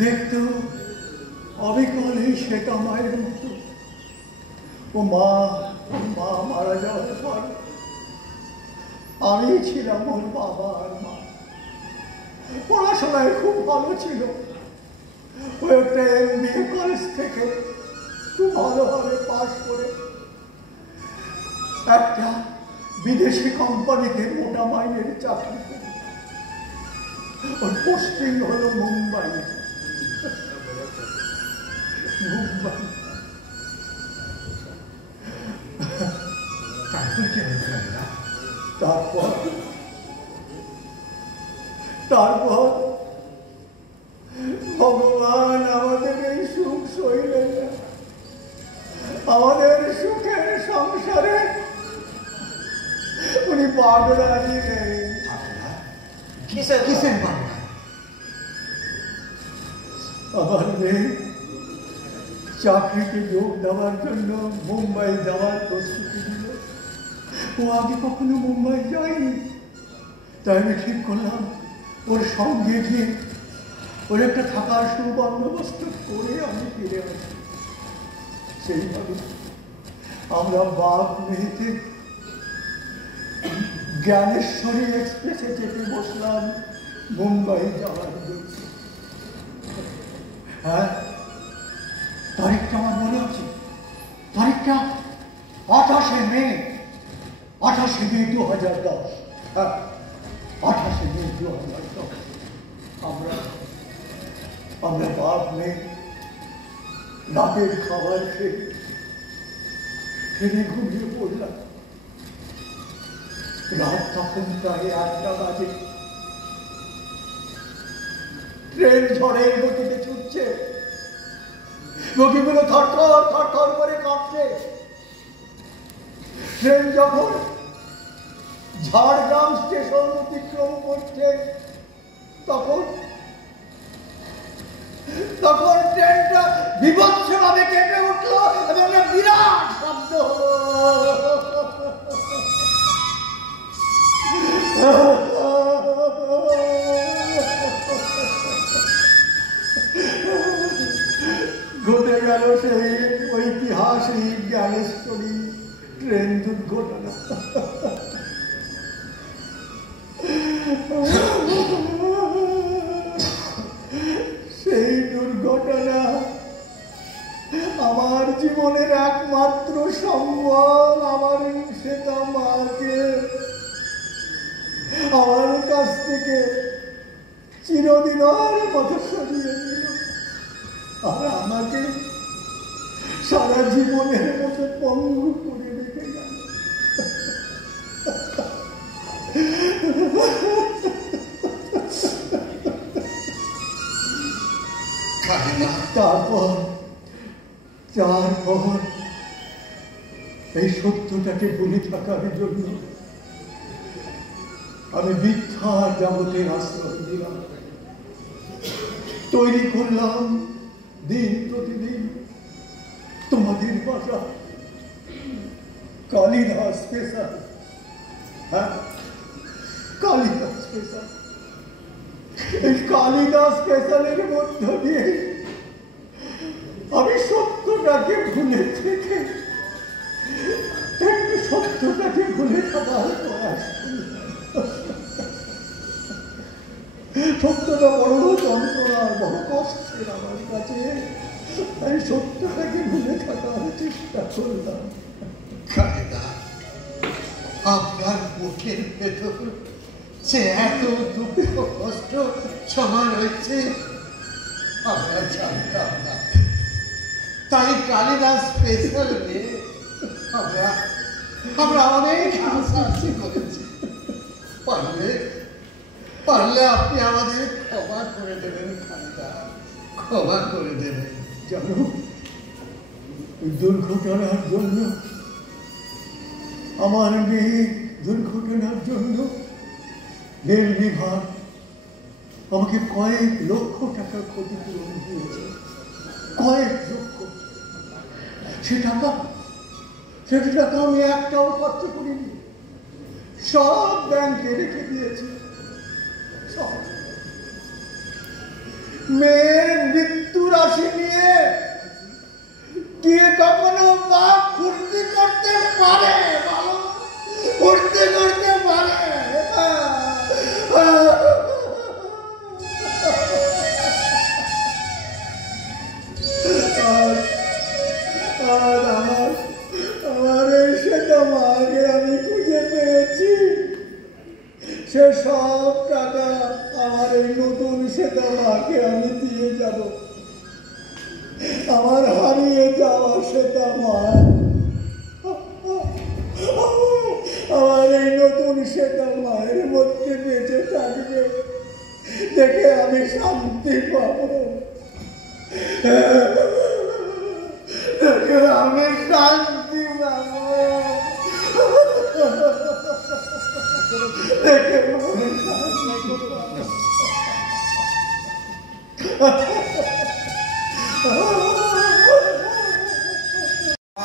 দেখতেও অবিকলেই শ্বেতা মায়ের মতো। ও মা মারা যাওয়ার পর আমি ছিলাম ওর বাবা আর মা। পড়াশোনায় খুব ভালো ছিল, ও একটা MBA কলেজ থেকে খুব ভালোভাবে পাশ করে একটা বিদেশি কোম্পানিতে মোটা মাইনের চাকরি করে। ওর পোস্টিং হলো মুম্বাই। তারপর ভগবান আমাদের এই সুখ সইলেন না, আমাদের সুখের সংসারে উনি পাগলা দিলেন। কিসের বাবা? আমার মেয়ে চাকরিতে যোগ দেওয়ার জন্য মুম্বাই যাওয়ার প্রস্তুতি নিল। ও আগে কখনো মুম্বাই যায়নি, তাই আমি ঠিক করলাম ওর সঙ্গে গিয়ে ওর একটা থাকার সুবন্দোবস্ত করে আমি ফিরে আসি। সেইভাবে আমরা বাপ মেয়েতে জ্ঞানেশ্বরী এক্সপ্রেসে চেপে বসলাম মুম্বাই যাওয়ার জন্য। হ্যাঁ, তারিখটা আমার মনে আছে। তারিখটা 28শে মে 2010। হ্যাঁ, 28শে মে 2010। আমরা বাপ মেয়ে রাতের খাবার খেয়ে ঘুমিয়ে পড়লাম। রাত তখন প্রায় 8টা বাজে। ট্রেন ঝড়ের গতিতে ছুটছে, বগিগুলো থরথর থরথর করে কাঁপছে। ট্রেন যখন ঝাড়গ্রাম স্টেশন অতিক্রম করছে তখন ট্রেনটা বিভৎসভাবে কেঁপে উঠলো এবং একটা বিরাট শব্দ ঘটে গেল সেই ঐতিহাসিক জ্ঞানেশ্বরী ট্রেন দুর্ঘটনা। সেই দুর্ঘটনা আমার জীবনের একমাত্র সম্বল আমার শ্বেতা মাকে আমার কাছ থেকে চিরদিনের মতো সরিয়ে দিল আর আমাকে সারা জীবনের মতো পঙ্গু করে রেখে গেল। তারপর এই সত্যটাকে ভুলে থাকার জন্য আমি মিথ্যা জগতের আশ্রয় দিলাম। তৈরি করলাম দিন প্রতিদিন তোমাদের ভাষা কালিদাস স্পেশাল। হ্যাঁ, কালিদাস স্পেশাল। এই কালিদাস স্পেশালের মধ্য দিয়ে আমি সত্যটাকে ভুলে থেকে একটু সত্যটাকে ভুলে থাকার প্রয়াস করলাম। সত্যটা বড় যন্ত্রণা, বড় কষ্টের আমার কাছে, তাই সত্যটাকে ভুলে থাকার চেষ্টা করলাম। কালিদাস, আপনার বুকের ভেতর সে এত দুঃখ কষ্ট সমান হচ্ছে আমরা জানতাম না। তাই কালিদাস স্পেশাল নিয়ে আমরা অনেক হাসাহাসি করেছি। পারলে আপনি আমাদের ক্ষমা করে দেবেন কালিদাস, ক্ষমা করে দেবেন। জানো, ওই দুর্ঘটনার জন্য, আমার মেয়ে দুর্ঘটনার জন্য রেল বিভাগ আমাকে কয়েক লক্ষ টাকা ক্ষতিপূরণ দিয়েছে। কয়েক লক্ষ। সে টাকা আমি একটাও খরচ করিনি, সব ব্যাংকে রেখে দিয়েছি। সব। মেয়ের মৃত্যু রাশি নিয়ে কে কখনো বাপ ফুর্তি করতে পারে? ভালো ফুর্তি করতে পারে? আমার এই সেটা মাকে আমি খুঁজে পেয়েছি। সে সব টাকা আমার এই নতুন সেটা মাকে আমি দিয়ে যাব। আমার হারিয়ে যাওয়া সেটা মা আমার এই নতুন সেটা মায়ের মধ্যে বেঁচে থাকবে, দেখে আমি শান্তি পাবো, দেখে আমি শান্তি পাবো, দেখে আমি শান্তি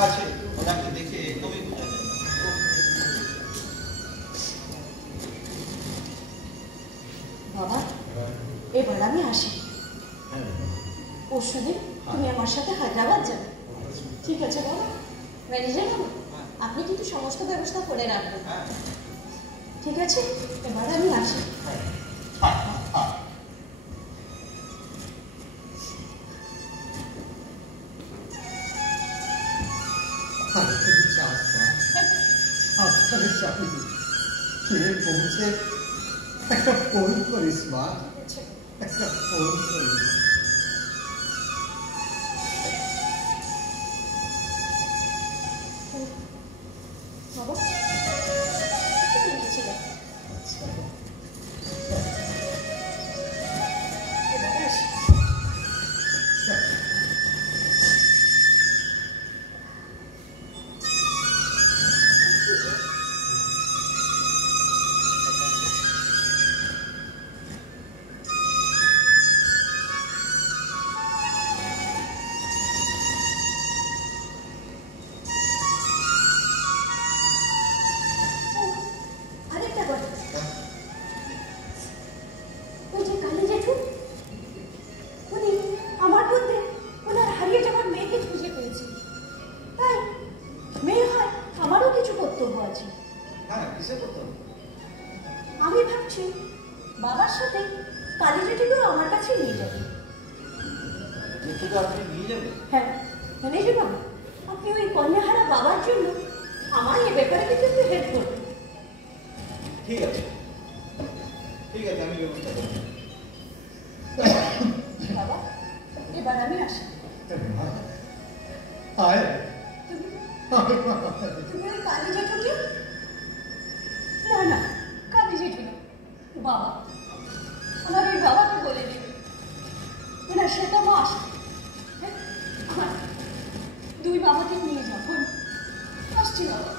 আছে ওনাকে দেখে একদমই বোঝা যায় না। বাবা, এবার আমি আসি। পরশুদিন তুমি আমার সাথে হায়দ্রাবাদ যাবে, ঠিক আছে বাবা? ম্যানেজার বাবু, আপনি কিন্তু সমস্ত ব্যবস্থা করে রাখবেন, ঠিক আছে? এবার আমি আসি। আমি জানি কে পৌঁছে একটা ফোন করিস মা, একটা ফোন করিস। বাবা তুমি নিয়েছিলে এবারে আসি। আরেকটা কথা, ওই যে কালী জেঠু উনি আমার মধ্যে ওনার হারিয়ে যাওয়ার মেয়েকে খুঁজে পেয়েছে, তাই মেয়ে হয় আমারও কিছু কর্তব্য আছে। হ্যাঁ, কিসে করতে হবে? আমি ভাবছি বাবার সাথে কালী জেঠুকেও আমার কাছে নিয়ে যাবে। জেঠুকে আপনি নিয়ে যাবেন? হ্যাঁ ম্যানেজার বাবু, আপনি ওই কন্যাহারা বাবার জন্য আমার এই ব্যাপারে কিন্তু একটু হেল্প করবেন। ঠিক আছে, ঠিক আছে, আমি ব্যবস্থা করব। বাবা এবার আমি আসি। আয় তুমি ওই কালী জেঠুকে, না না কালী জেঠু না, বাবা, আমার ওই বাবাকে বলে দিবে ওনার সেটা মা আসে। হ্যাঁ, আমার দুই বাবাকে নিয়ে যখন আসছি বাবা,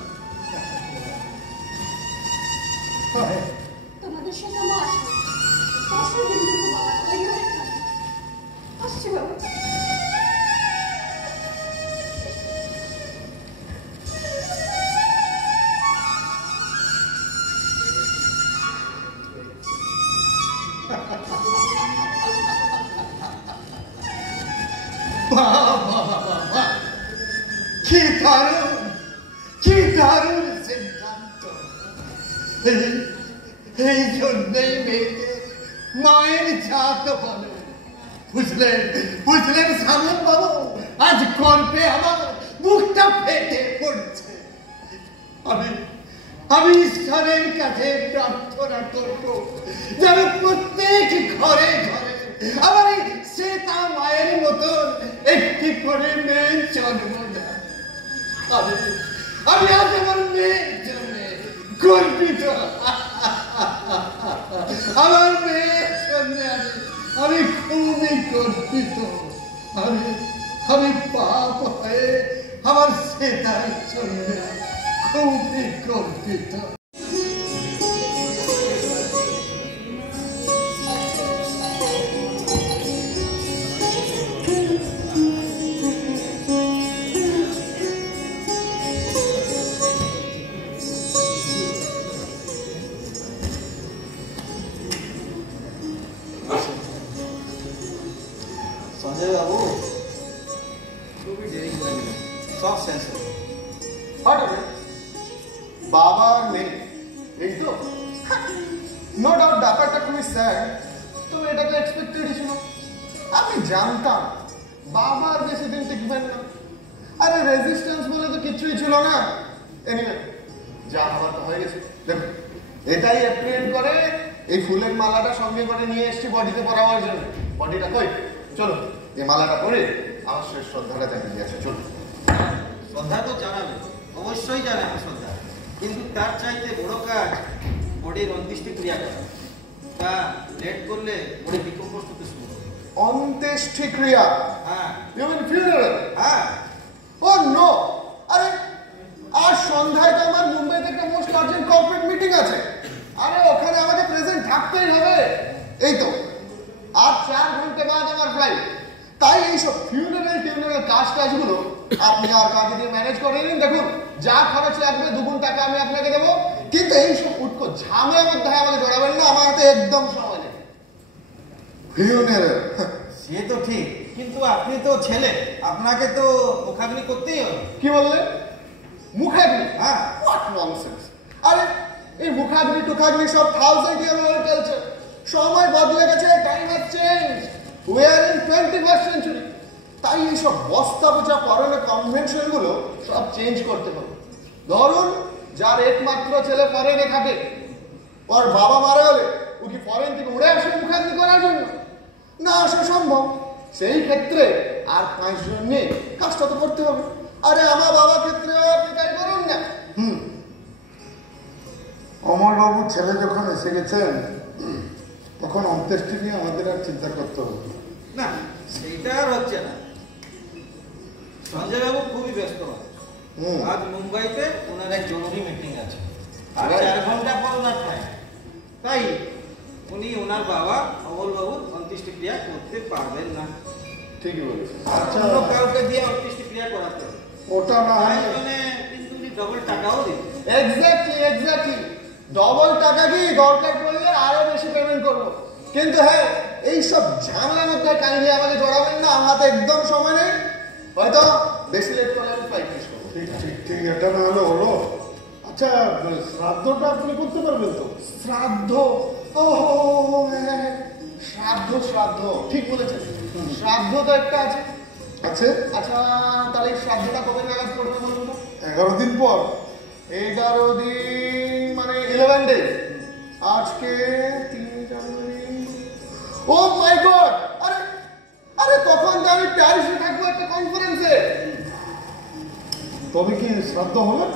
তোমাদের সেটা মা আসবে, আসবে কিন্তু বাবা তৈরি হয়ে থাকে। আসছি বাবা। কি দারুণ, কি দারুণ সিদ্ধান্ত! এই জন্যই মেয়েদের মায়ের জাত বলে। বুঝলেন, বুঝলেন সামন বাবু, আজ গল্পে আমার বুকটা ফেটে পড়ছে। আমি ঈশ্বরের কাছে প্রার্থনা করব যেন প্রত্যেক ঘরে ঘরে আমার এই শ্বেতা মায়ের মতন একটি করে মেয়ে জন্ম দেয়। আমি আজ আমার মেয়ের জন্য গর্বিত। আমার মেয়ের জন্য আমি খুবই গর্বিত। আমি পাপ হয়ে আমার শ্বেতার জন্য খুবই গর্বিত। সঞ্জয় বাবু খুবই দেরি করে দিলেন, সব শেষ হলো। হঠাৎ বাবার মেয়ে, এই তো নো ডাউট ব্যাপারটা খুবই স্যাড, তবে এটা তো এক্সপেক্টেডই ছিল। আমি জানতাম বাবার বেশি দিন টিকবেন না। আরে রেজিস্ট্যান্স বলে তো কিছুই ছিল না। এনিওয়ে যা হওয়ার তো হয়ে গেছে। দেখো এটাই অ্যাপ্রিয়েন্ট করে এই ফুলের মালাটা সঙ্গে করে নিয়ে এসেছি বডিতে পরাবার জন্য। বডিটা কই, চলো এই মালাটা পরে আমার শেষ শ্রদ্ধাটা জানিয়ে আসে। চলো। শ্রদ্ধা তো জানাবে, অবশ্যই জানাবে শ্রদ্ধা, কিন্তু তার চাইতে বড় কাজ বডির অন্ত্যেষ্টি ক্রিয়া করা। তা লেট করলে বডি বিকম্পোজ করতে শুরু হবে। অন্ত্যেষ্টি ক্রিয়া? হ্যাঁ। You mean funeral? হ্যাঁ। ও নো, আরে আজ সন্ধ্যায় তো আমার মুম্বাইতে একটা মোস্ট আর্জেন্ট কর্পোরেট মিটিং আছে। আরে ওখানে আমাকে প্রেজেন্ট থাকতেই হবে। এই তো আর 4 ঘন্টা বাদ আমার ফ্লাইট। তাই এইসব ফিউনারাল কাজগুলো আপনি আর কাকে দিয়ে ম্যানেজ করে নিন। দেখুন যা খরচ লাগবে 2 গুণ টাকা আমি আপনাকে দেবো, কিন্তু এইসব উটকো ঝামেলার মধ্যে আমাকে জড়াবেন না। আমার হাতে একদম সময় নেই। ফিউনারাল সে তো ঠিক, কিন্তু আপনি তো ছেলে, আপনাকে তো মুখাগ্নি করতেই হবে। কি বললেন? মুখাগ্নি? হ্যাঁ, হোয়াট ননসেন্স! আরে এই মুখাগ্নি টুখাগ্নি সব 1000 ইয়ার ওল্ড কালচার। সময় বদলে গেছে, time has change. We are in 21st century. তাই এইসব বস্তা বোঝা পরনে কনভেনশনগুলো সব চেঞ্জ করতে হবে। ধরুন যার একমাত্র ছেলে ফরেনে থাকে, ওর বাবা মারা গেলে ও কি ফরেন থেকে উড়ে আসে মুখাগ্নি করার জন্য? না আসা সম্ভব। সেই ক্ষেত্রে আর 5 জন নিয়ে কাজটা তো করতে হবে। আরে আমার বাবার ক্ষেত্রে আপনি তাই করুন না। অমরবাবুর ছেলে যখন এসে গেছেন তখন অন্ত্যেষ্টি নিয়ে আমাদের আর চিন্তা করতে হবে না, সেইটা আর হচ্ছে না। সঞ্জয় বাবু খুবই ব্যস্ত মানুষ। আজ মুম্বাইতে ওনার এক জরুরি মিটিং আছে, আর 4 ঘন্টা পর ওনার ফ্লাইট। তাই উনি ওনার বাবা অমলবাবুর অন্ত্যেষ্টিক্রিয়া করতে পারবেন না। ঠিকই বলেছেন। আচ্ছা, অন্য কাউকে দিয়ে অন্ত্যেষ্টিক্রিয়া করাতে হবে। ওটা না হয় কিন্তু উনি ডবল টাকাও দিবেন। এক্স্যাক্টলি ডবল টাকা কি দরকার পড়লে আরো বেশি পেমেন্ট করবো। কিন্তু হ্যাঁ, এইসব ঝামেলার মধ্যে কাহিনী আমাকে জড়াবেন না। আমার হাতে একদম সময় নেই। হয়তো বেশি লেট করলে আমি ফ্লাইট মিস করবো। ঠিক এটা না হলে হলো। আচ্ছা, শ্রাদ্ধটা আপনি করতে পারবেন তো? শ্রাদ্ধ? ও শ্রাদ্ধ ঠিক বলেছেন। শ্রাদ্ধ তো একটা আছে। আচ্ছা, তাহলে শ্রাদ্ধটা কবে নাগাদ করতে বলুন তো? 11 দিন পর। 11 দিন মানে 11 ডেজ। আজকে 3 জানুয়ারি। ও মাই গড! আরে তখন তো আমি প্যারিসে থাকবো একটা কনফারেন্সে। তবে কি শ্রাদ্ধ হবে?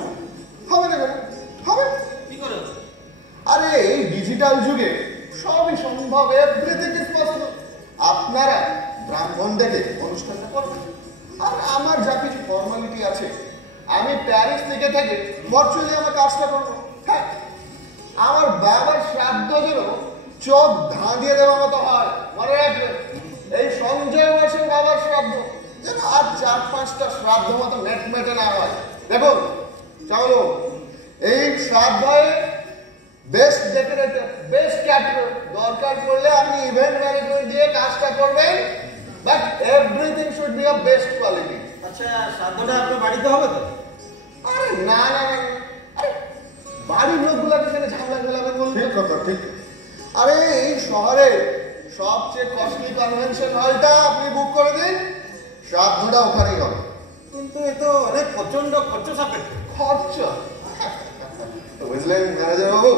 হবে না? হবে। কি করে? আরে এই ডিজিটাল যুগে সবই সম্ভব। Everything is possible. আপনারা ব্রাহ্মণ ডেকে অনুষ্ঠানটা করবেন, আর আমার যা কিছু ফর্মালিটি আছে আমি প্যারিস থেকে ভার্চুয়ালি আমার কাজটা করবো। হ্যাঁ, আমার বাবার শ্রাদ্ধ যেন চোখ ধাঁধিয়ে দেওয়ার মতো হয়। মনে রাখবেন, এই সঞ্জয় বসুর বাবার শ্রাদ্ধ যেন আর 4-5টা শ্রাদ্ধ মতো মেটে না হয়। দেখুন চলো, এই শ্রাদ্ধে বেস্ট ডেকোরেটর, বেস্ট ক্যাটারার দরকার পড়লে আপনি ইভেন্ট ম্যানেজমেন্ট দিয়ে কাজটা করবেন, but everything should be of best quality. আচ্ছা, শ্রাদ্ধটা আপনার বাড়িতে হবে তো? আরে না, আরে বাড়ির লোকগুলোকে সেখানে ঝামেলা ফেলাবেন বলুন? ঠিক কথা, ঠিক। আরে এই শহরে সবচেয়ে কস্টলি কনভেনশন হলটা আপনি বুক করে দিন, শ্রাদ্ধটা ওখানেই হবে। কিন্তু এ তো অনেক প্রচন্ড খরচ সাপেক্ষ। খরচা? বুঝলেন ম্যানেজার বাবু,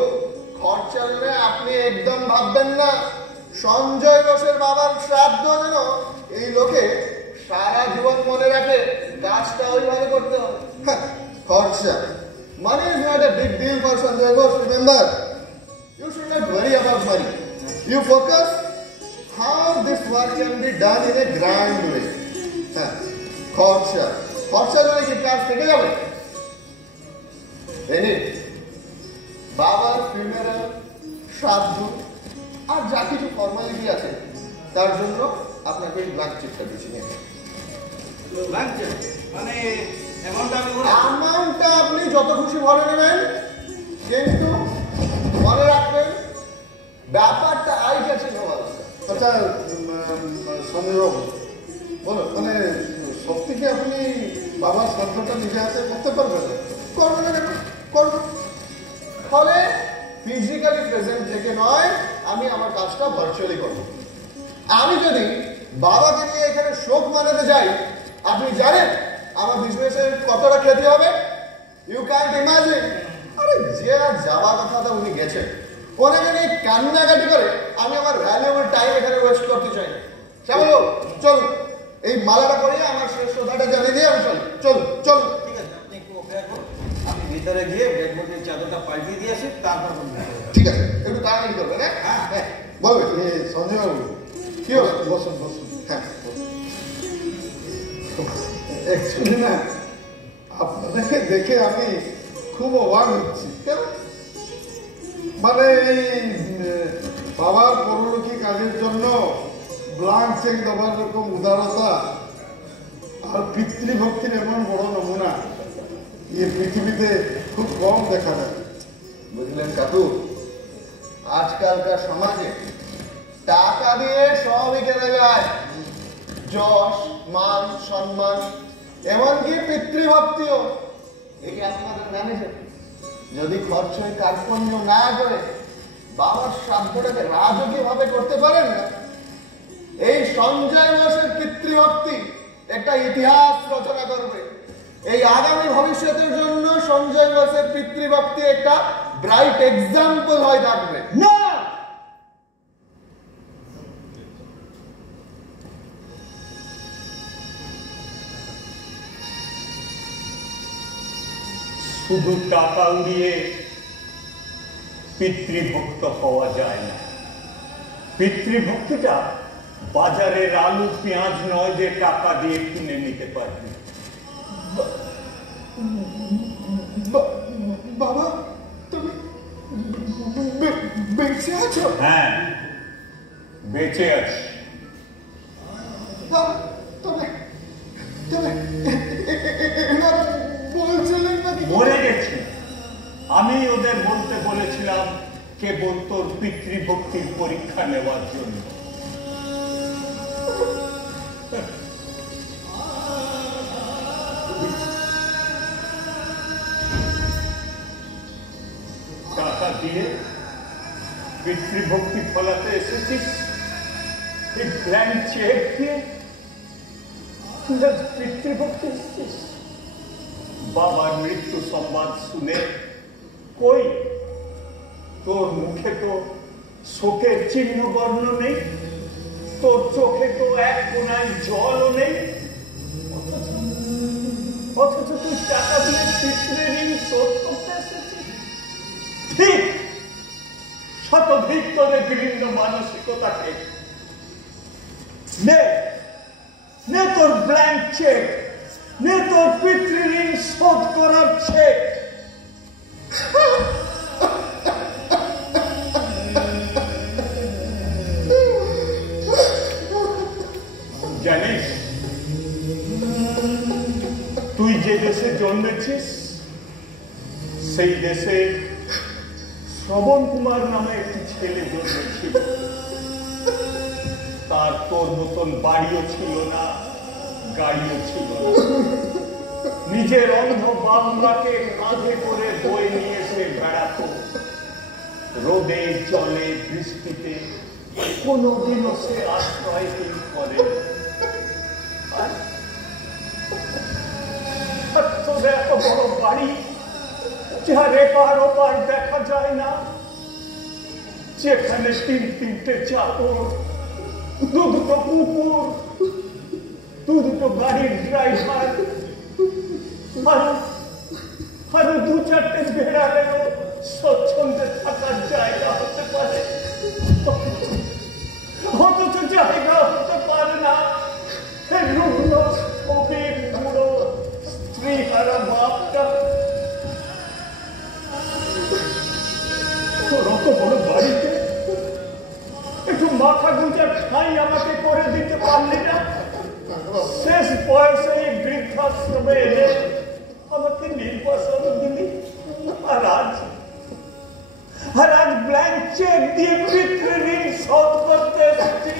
খরচা নিয়ে আপনি একদম ভাববেন না। সঞ্জয় ঘোষের বাবার শ্রাদ্ধ যেন এই লোকে সারা জীবন মনে রাখে, কাজটা ওইভাবে করতে হবে। খরচা মানে is not a big deal for Sanjay Ghosh. Remember, you should not worry about money. You focus how this work can be done in a grand way. খরচা যদি কি কাজ থেকে যাবে? বাবার ফিউনারাল, শ্রাদ্ধ আর যা কিছু ফর্মালিটি আছে তার জন্য আপনাকে এই ব্ল্যাঙ্ক চেকটা বেশি নিয়ে মানে অ্যামাউন্টটা আপনি যত খুশি ভরে নেবেন, কিন্তু মনে রাখবেন ব্যাপারটা আই ক্যাচিং হওয়া দরকার। আচ্ছা সঞ্জয়বাবু, বলো মানে সত্যি কি আপনি বাবার শ্রাদ্ধটা নিজে হাতে করতে পারবেন? করবো না কেন? করবো। ফলে ফিজিক্যালি প্রেজেন্ট থেকে নয়, আমি আমার কাজটা ভার্চুয়ালি করবো। আমি যদি বাবাকে নিয়ে এখানে শোক মানাতে যাই, আপনি জানেন আমার বিজনেসের কতটা ক্ষতি হবে? You can't imagine. আরে যে আর যাওয়ার কথা উনি গেছেন, ওনাকে নিয়ে কান্নাকাটি করে আমি আমার ভ্যালুয়েবল টাইম এখানে ওয়েস্ট করতে চাই না। চলো চল, এই মালাটা করে আমার শেষ কথাটা জানিয়ে দিয়ে আমি চল। ঠিক আছে, আপনি একটু অপেক্ষা করুন, আমি ভিতরে গিয়ে বেডবোর্ডের চাদরটা পাল্টিয়ে দিয়ে আসি, তারপর ঠিক আছে, একটু তাড়াতাড়ি করবেন। হ্যাঁ বলবে সঞ্জয়বাবু কি হলো? বসুন। হ্যাঁ, অ্যাকচুয়ালি না, আপনাদেরকে দেখে আমি খুব অবাক হচ্ছি। কেন? মানে এই বাবার পরলোকী কাজের জন্য ব্লাঙ্ক চেক দেওয়ার রকম উদারতা আর পিতৃভক্তির এমন বড় নমুনা এই পৃথিবীতে খুব কম দেখা যায়। বুঝলেন কাকু, আজকালকার সমাজে টাকা দিয়ে সবই কেনা যায়, যশ, মান, সম্মান, এমনকি পিতৃভক্তিও। এটি আপনাদের ম্যানেজার যদি খরচই কার্পণ্য না করে বাবার শ্রাদ্ধটাকে রাজকীয় ভাবে করতে পারেন না, এই সঞ্জয় ঘোষের পিতৃভক্তি একটা ইতিহাস রচনা করবে। এই আগামী ভবিষ্যতের জন্য সঞ্জয় ঘোষের পিতৃভক্তি একটা ব্রাইট এক্সাম্পল হয়ে থাকবে। না, শুধু টাকা উড়িয়ে পিতৃভক্ত হওয়া যায় না। পিতৃভক্তিটা বাজারের আলু পেঁয়াজ নয় যে টাকা দিয়ে কিনে নিতে পারবে। বাবা তুমি বেঁচে আছো? হ্যাঁ, বেঁচে আছি। তবে এনারা বলছিলেন নাকি মরে গেছে। আমি ওদের বলতে বলেছিলাম কেবল তোর পিতৃভক্তির পরীক্ষা নেওয়ার জন্য। টাকা দিয়ে পিতৃভক্তি ফলাতে এসেছিস, এই ব্ল্যাঙ্ক চেক দিয়ে পিতৃভক্তি এসেছিস। বাবার মৃত্যু সংবাদ শুনে কই তোর মুখে তো শোকের চিহ্ন বর্ণ নেই, তোর চোখে তো এক কোনায় জলও নেই, অথচ তুই টাকা দিয়ে পিতৃঋণ শোধ করতে এসেছিস। ঠিক শতধিক তোদের বিভিন্ন মানসিকতাকে নে তোর ব্ল্যাঙ্ক চেক, নে তোর পিতৃঋণ শোধ করার চেক। জানিস তুই যে দেশে জন্মেছিস সেই দেশে শ্রবণ কুমার নামে একটি ছেলে জন্মেছিল। তার তোর মতন বাড়িও ছিল না, গাড়িও ছিল না। নিজের অন্ধ বাংলাকে কাঁধে করে বয়ে নিয়ে এসে বেড়াতো। রোদে জলে বৃষ্টিতে কোনোদিনও সে আশ্রয় করে। তোদের এত বড় বাড়ি, যার এপার ওপার দেখা যায় না, যেখানে তিনটে চাকর, দুটো কুকুর, দুটো গাড়ির ড্রাইভার, আরো দু চারটে বেড়ালেও স্বচ্ছন্দে থাকার জায়গা হতে পারে, অথচ জায়গা হতে পারে না রুগ্ন স্থবির বুড়ো স্ত্রী হারা বাপটা। তোর অত বড় বাড়িতে একটু মাথা গুঁজার ঠাঁই আমাকে করে দিতে পারলি না? শেষ বয়সে এই বৃদ্ধাশ্রমে এলে আমাকে নির্বাসন দিলি। আর আজ ব্ল্যাঙ্ক চেক দিয়ে পিতৃঋণ শোধ করতে এসেছি।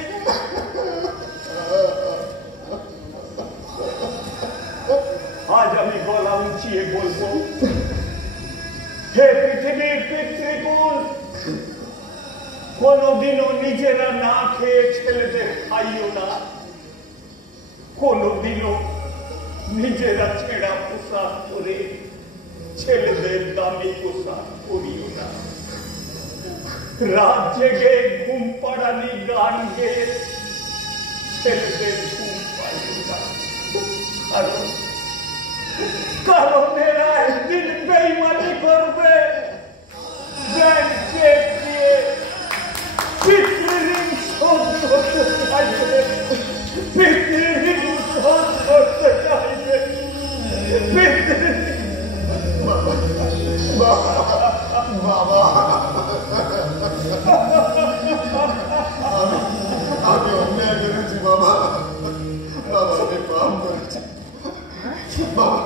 আজ আমি গলা উঁচিয়ে বলবো, হে পৃথিবীর পিতৃকুল, কোনদিনও নিজেরা না খেয়ে ছেলেদের খাইও না, কোনদিনও নিজেরা ছেঁড়া পোশাক পরে ছেলেদের দামি পোশাক পরিও না। রাত জেগে ঘুম পাড়ানি গান গেয়ে ছেলেদের ঘুম পাইও না। কারণ এরা একদিন বেইমানি করবে, ব্ল্যাঙ্ক চেক দিয়ে পিতৃঋণ শোধ করতে চাইবে, পিতৃঋণ শোধ করতে চাইবে। বাবা আমি অন্যায় করেছি বাবা, বাবা আমি পাপ করেছি বাবা,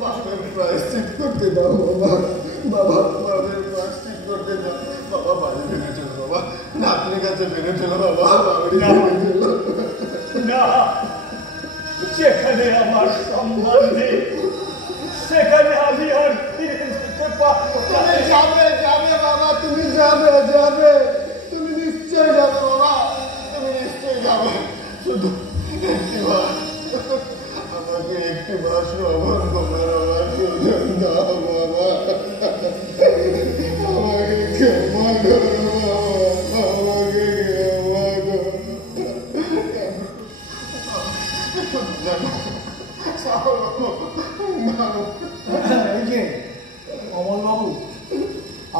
পাপের প্রায়শ্চিত করতে দাও বাবা, বাবা পাপের প্রায়শ্চিত করতে দাও বাবা। বাড়ি ফিরে চলো বাবা, নাতনির কাছে ফিরে চলো বাবা, বাড়ি ফিরে চলো। না, যেখানে আমার সম্মান নেই সেখানে আমি আর ফিরে যেতে পারবো না। যাবে যাবে বাবা, তুমি যাবে যাবে, তুমি নিশ্চয় যাবে বাবা, তুমি নিশ্চয় যাবে। শুধু একটি বার আমাকে একটি বার সবর না বাবা, আমাকে ক্ষমা করো বাবা, আমাকে ক্ষমা করো। এই যে অমলবাবু,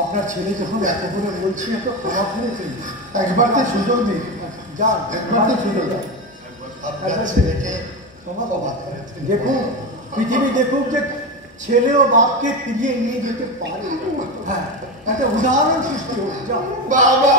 আপনার ছেলে যখন এত করে বলছি এত খারাপ হয়েছে, একবার তো সুযোগ দিন, যান একবার তো সুযোগ দিন। আপনার ছেলেকে ক্ষমা করে দেখুন, পৃথিবী দেখুক যে ছেলে ও বাপকে ফিরিয়ে নিয়ে যেতে পারে। হ্যাঁ, একটা উদাহরণ সৃষ্টি হোক। যাও বাবা।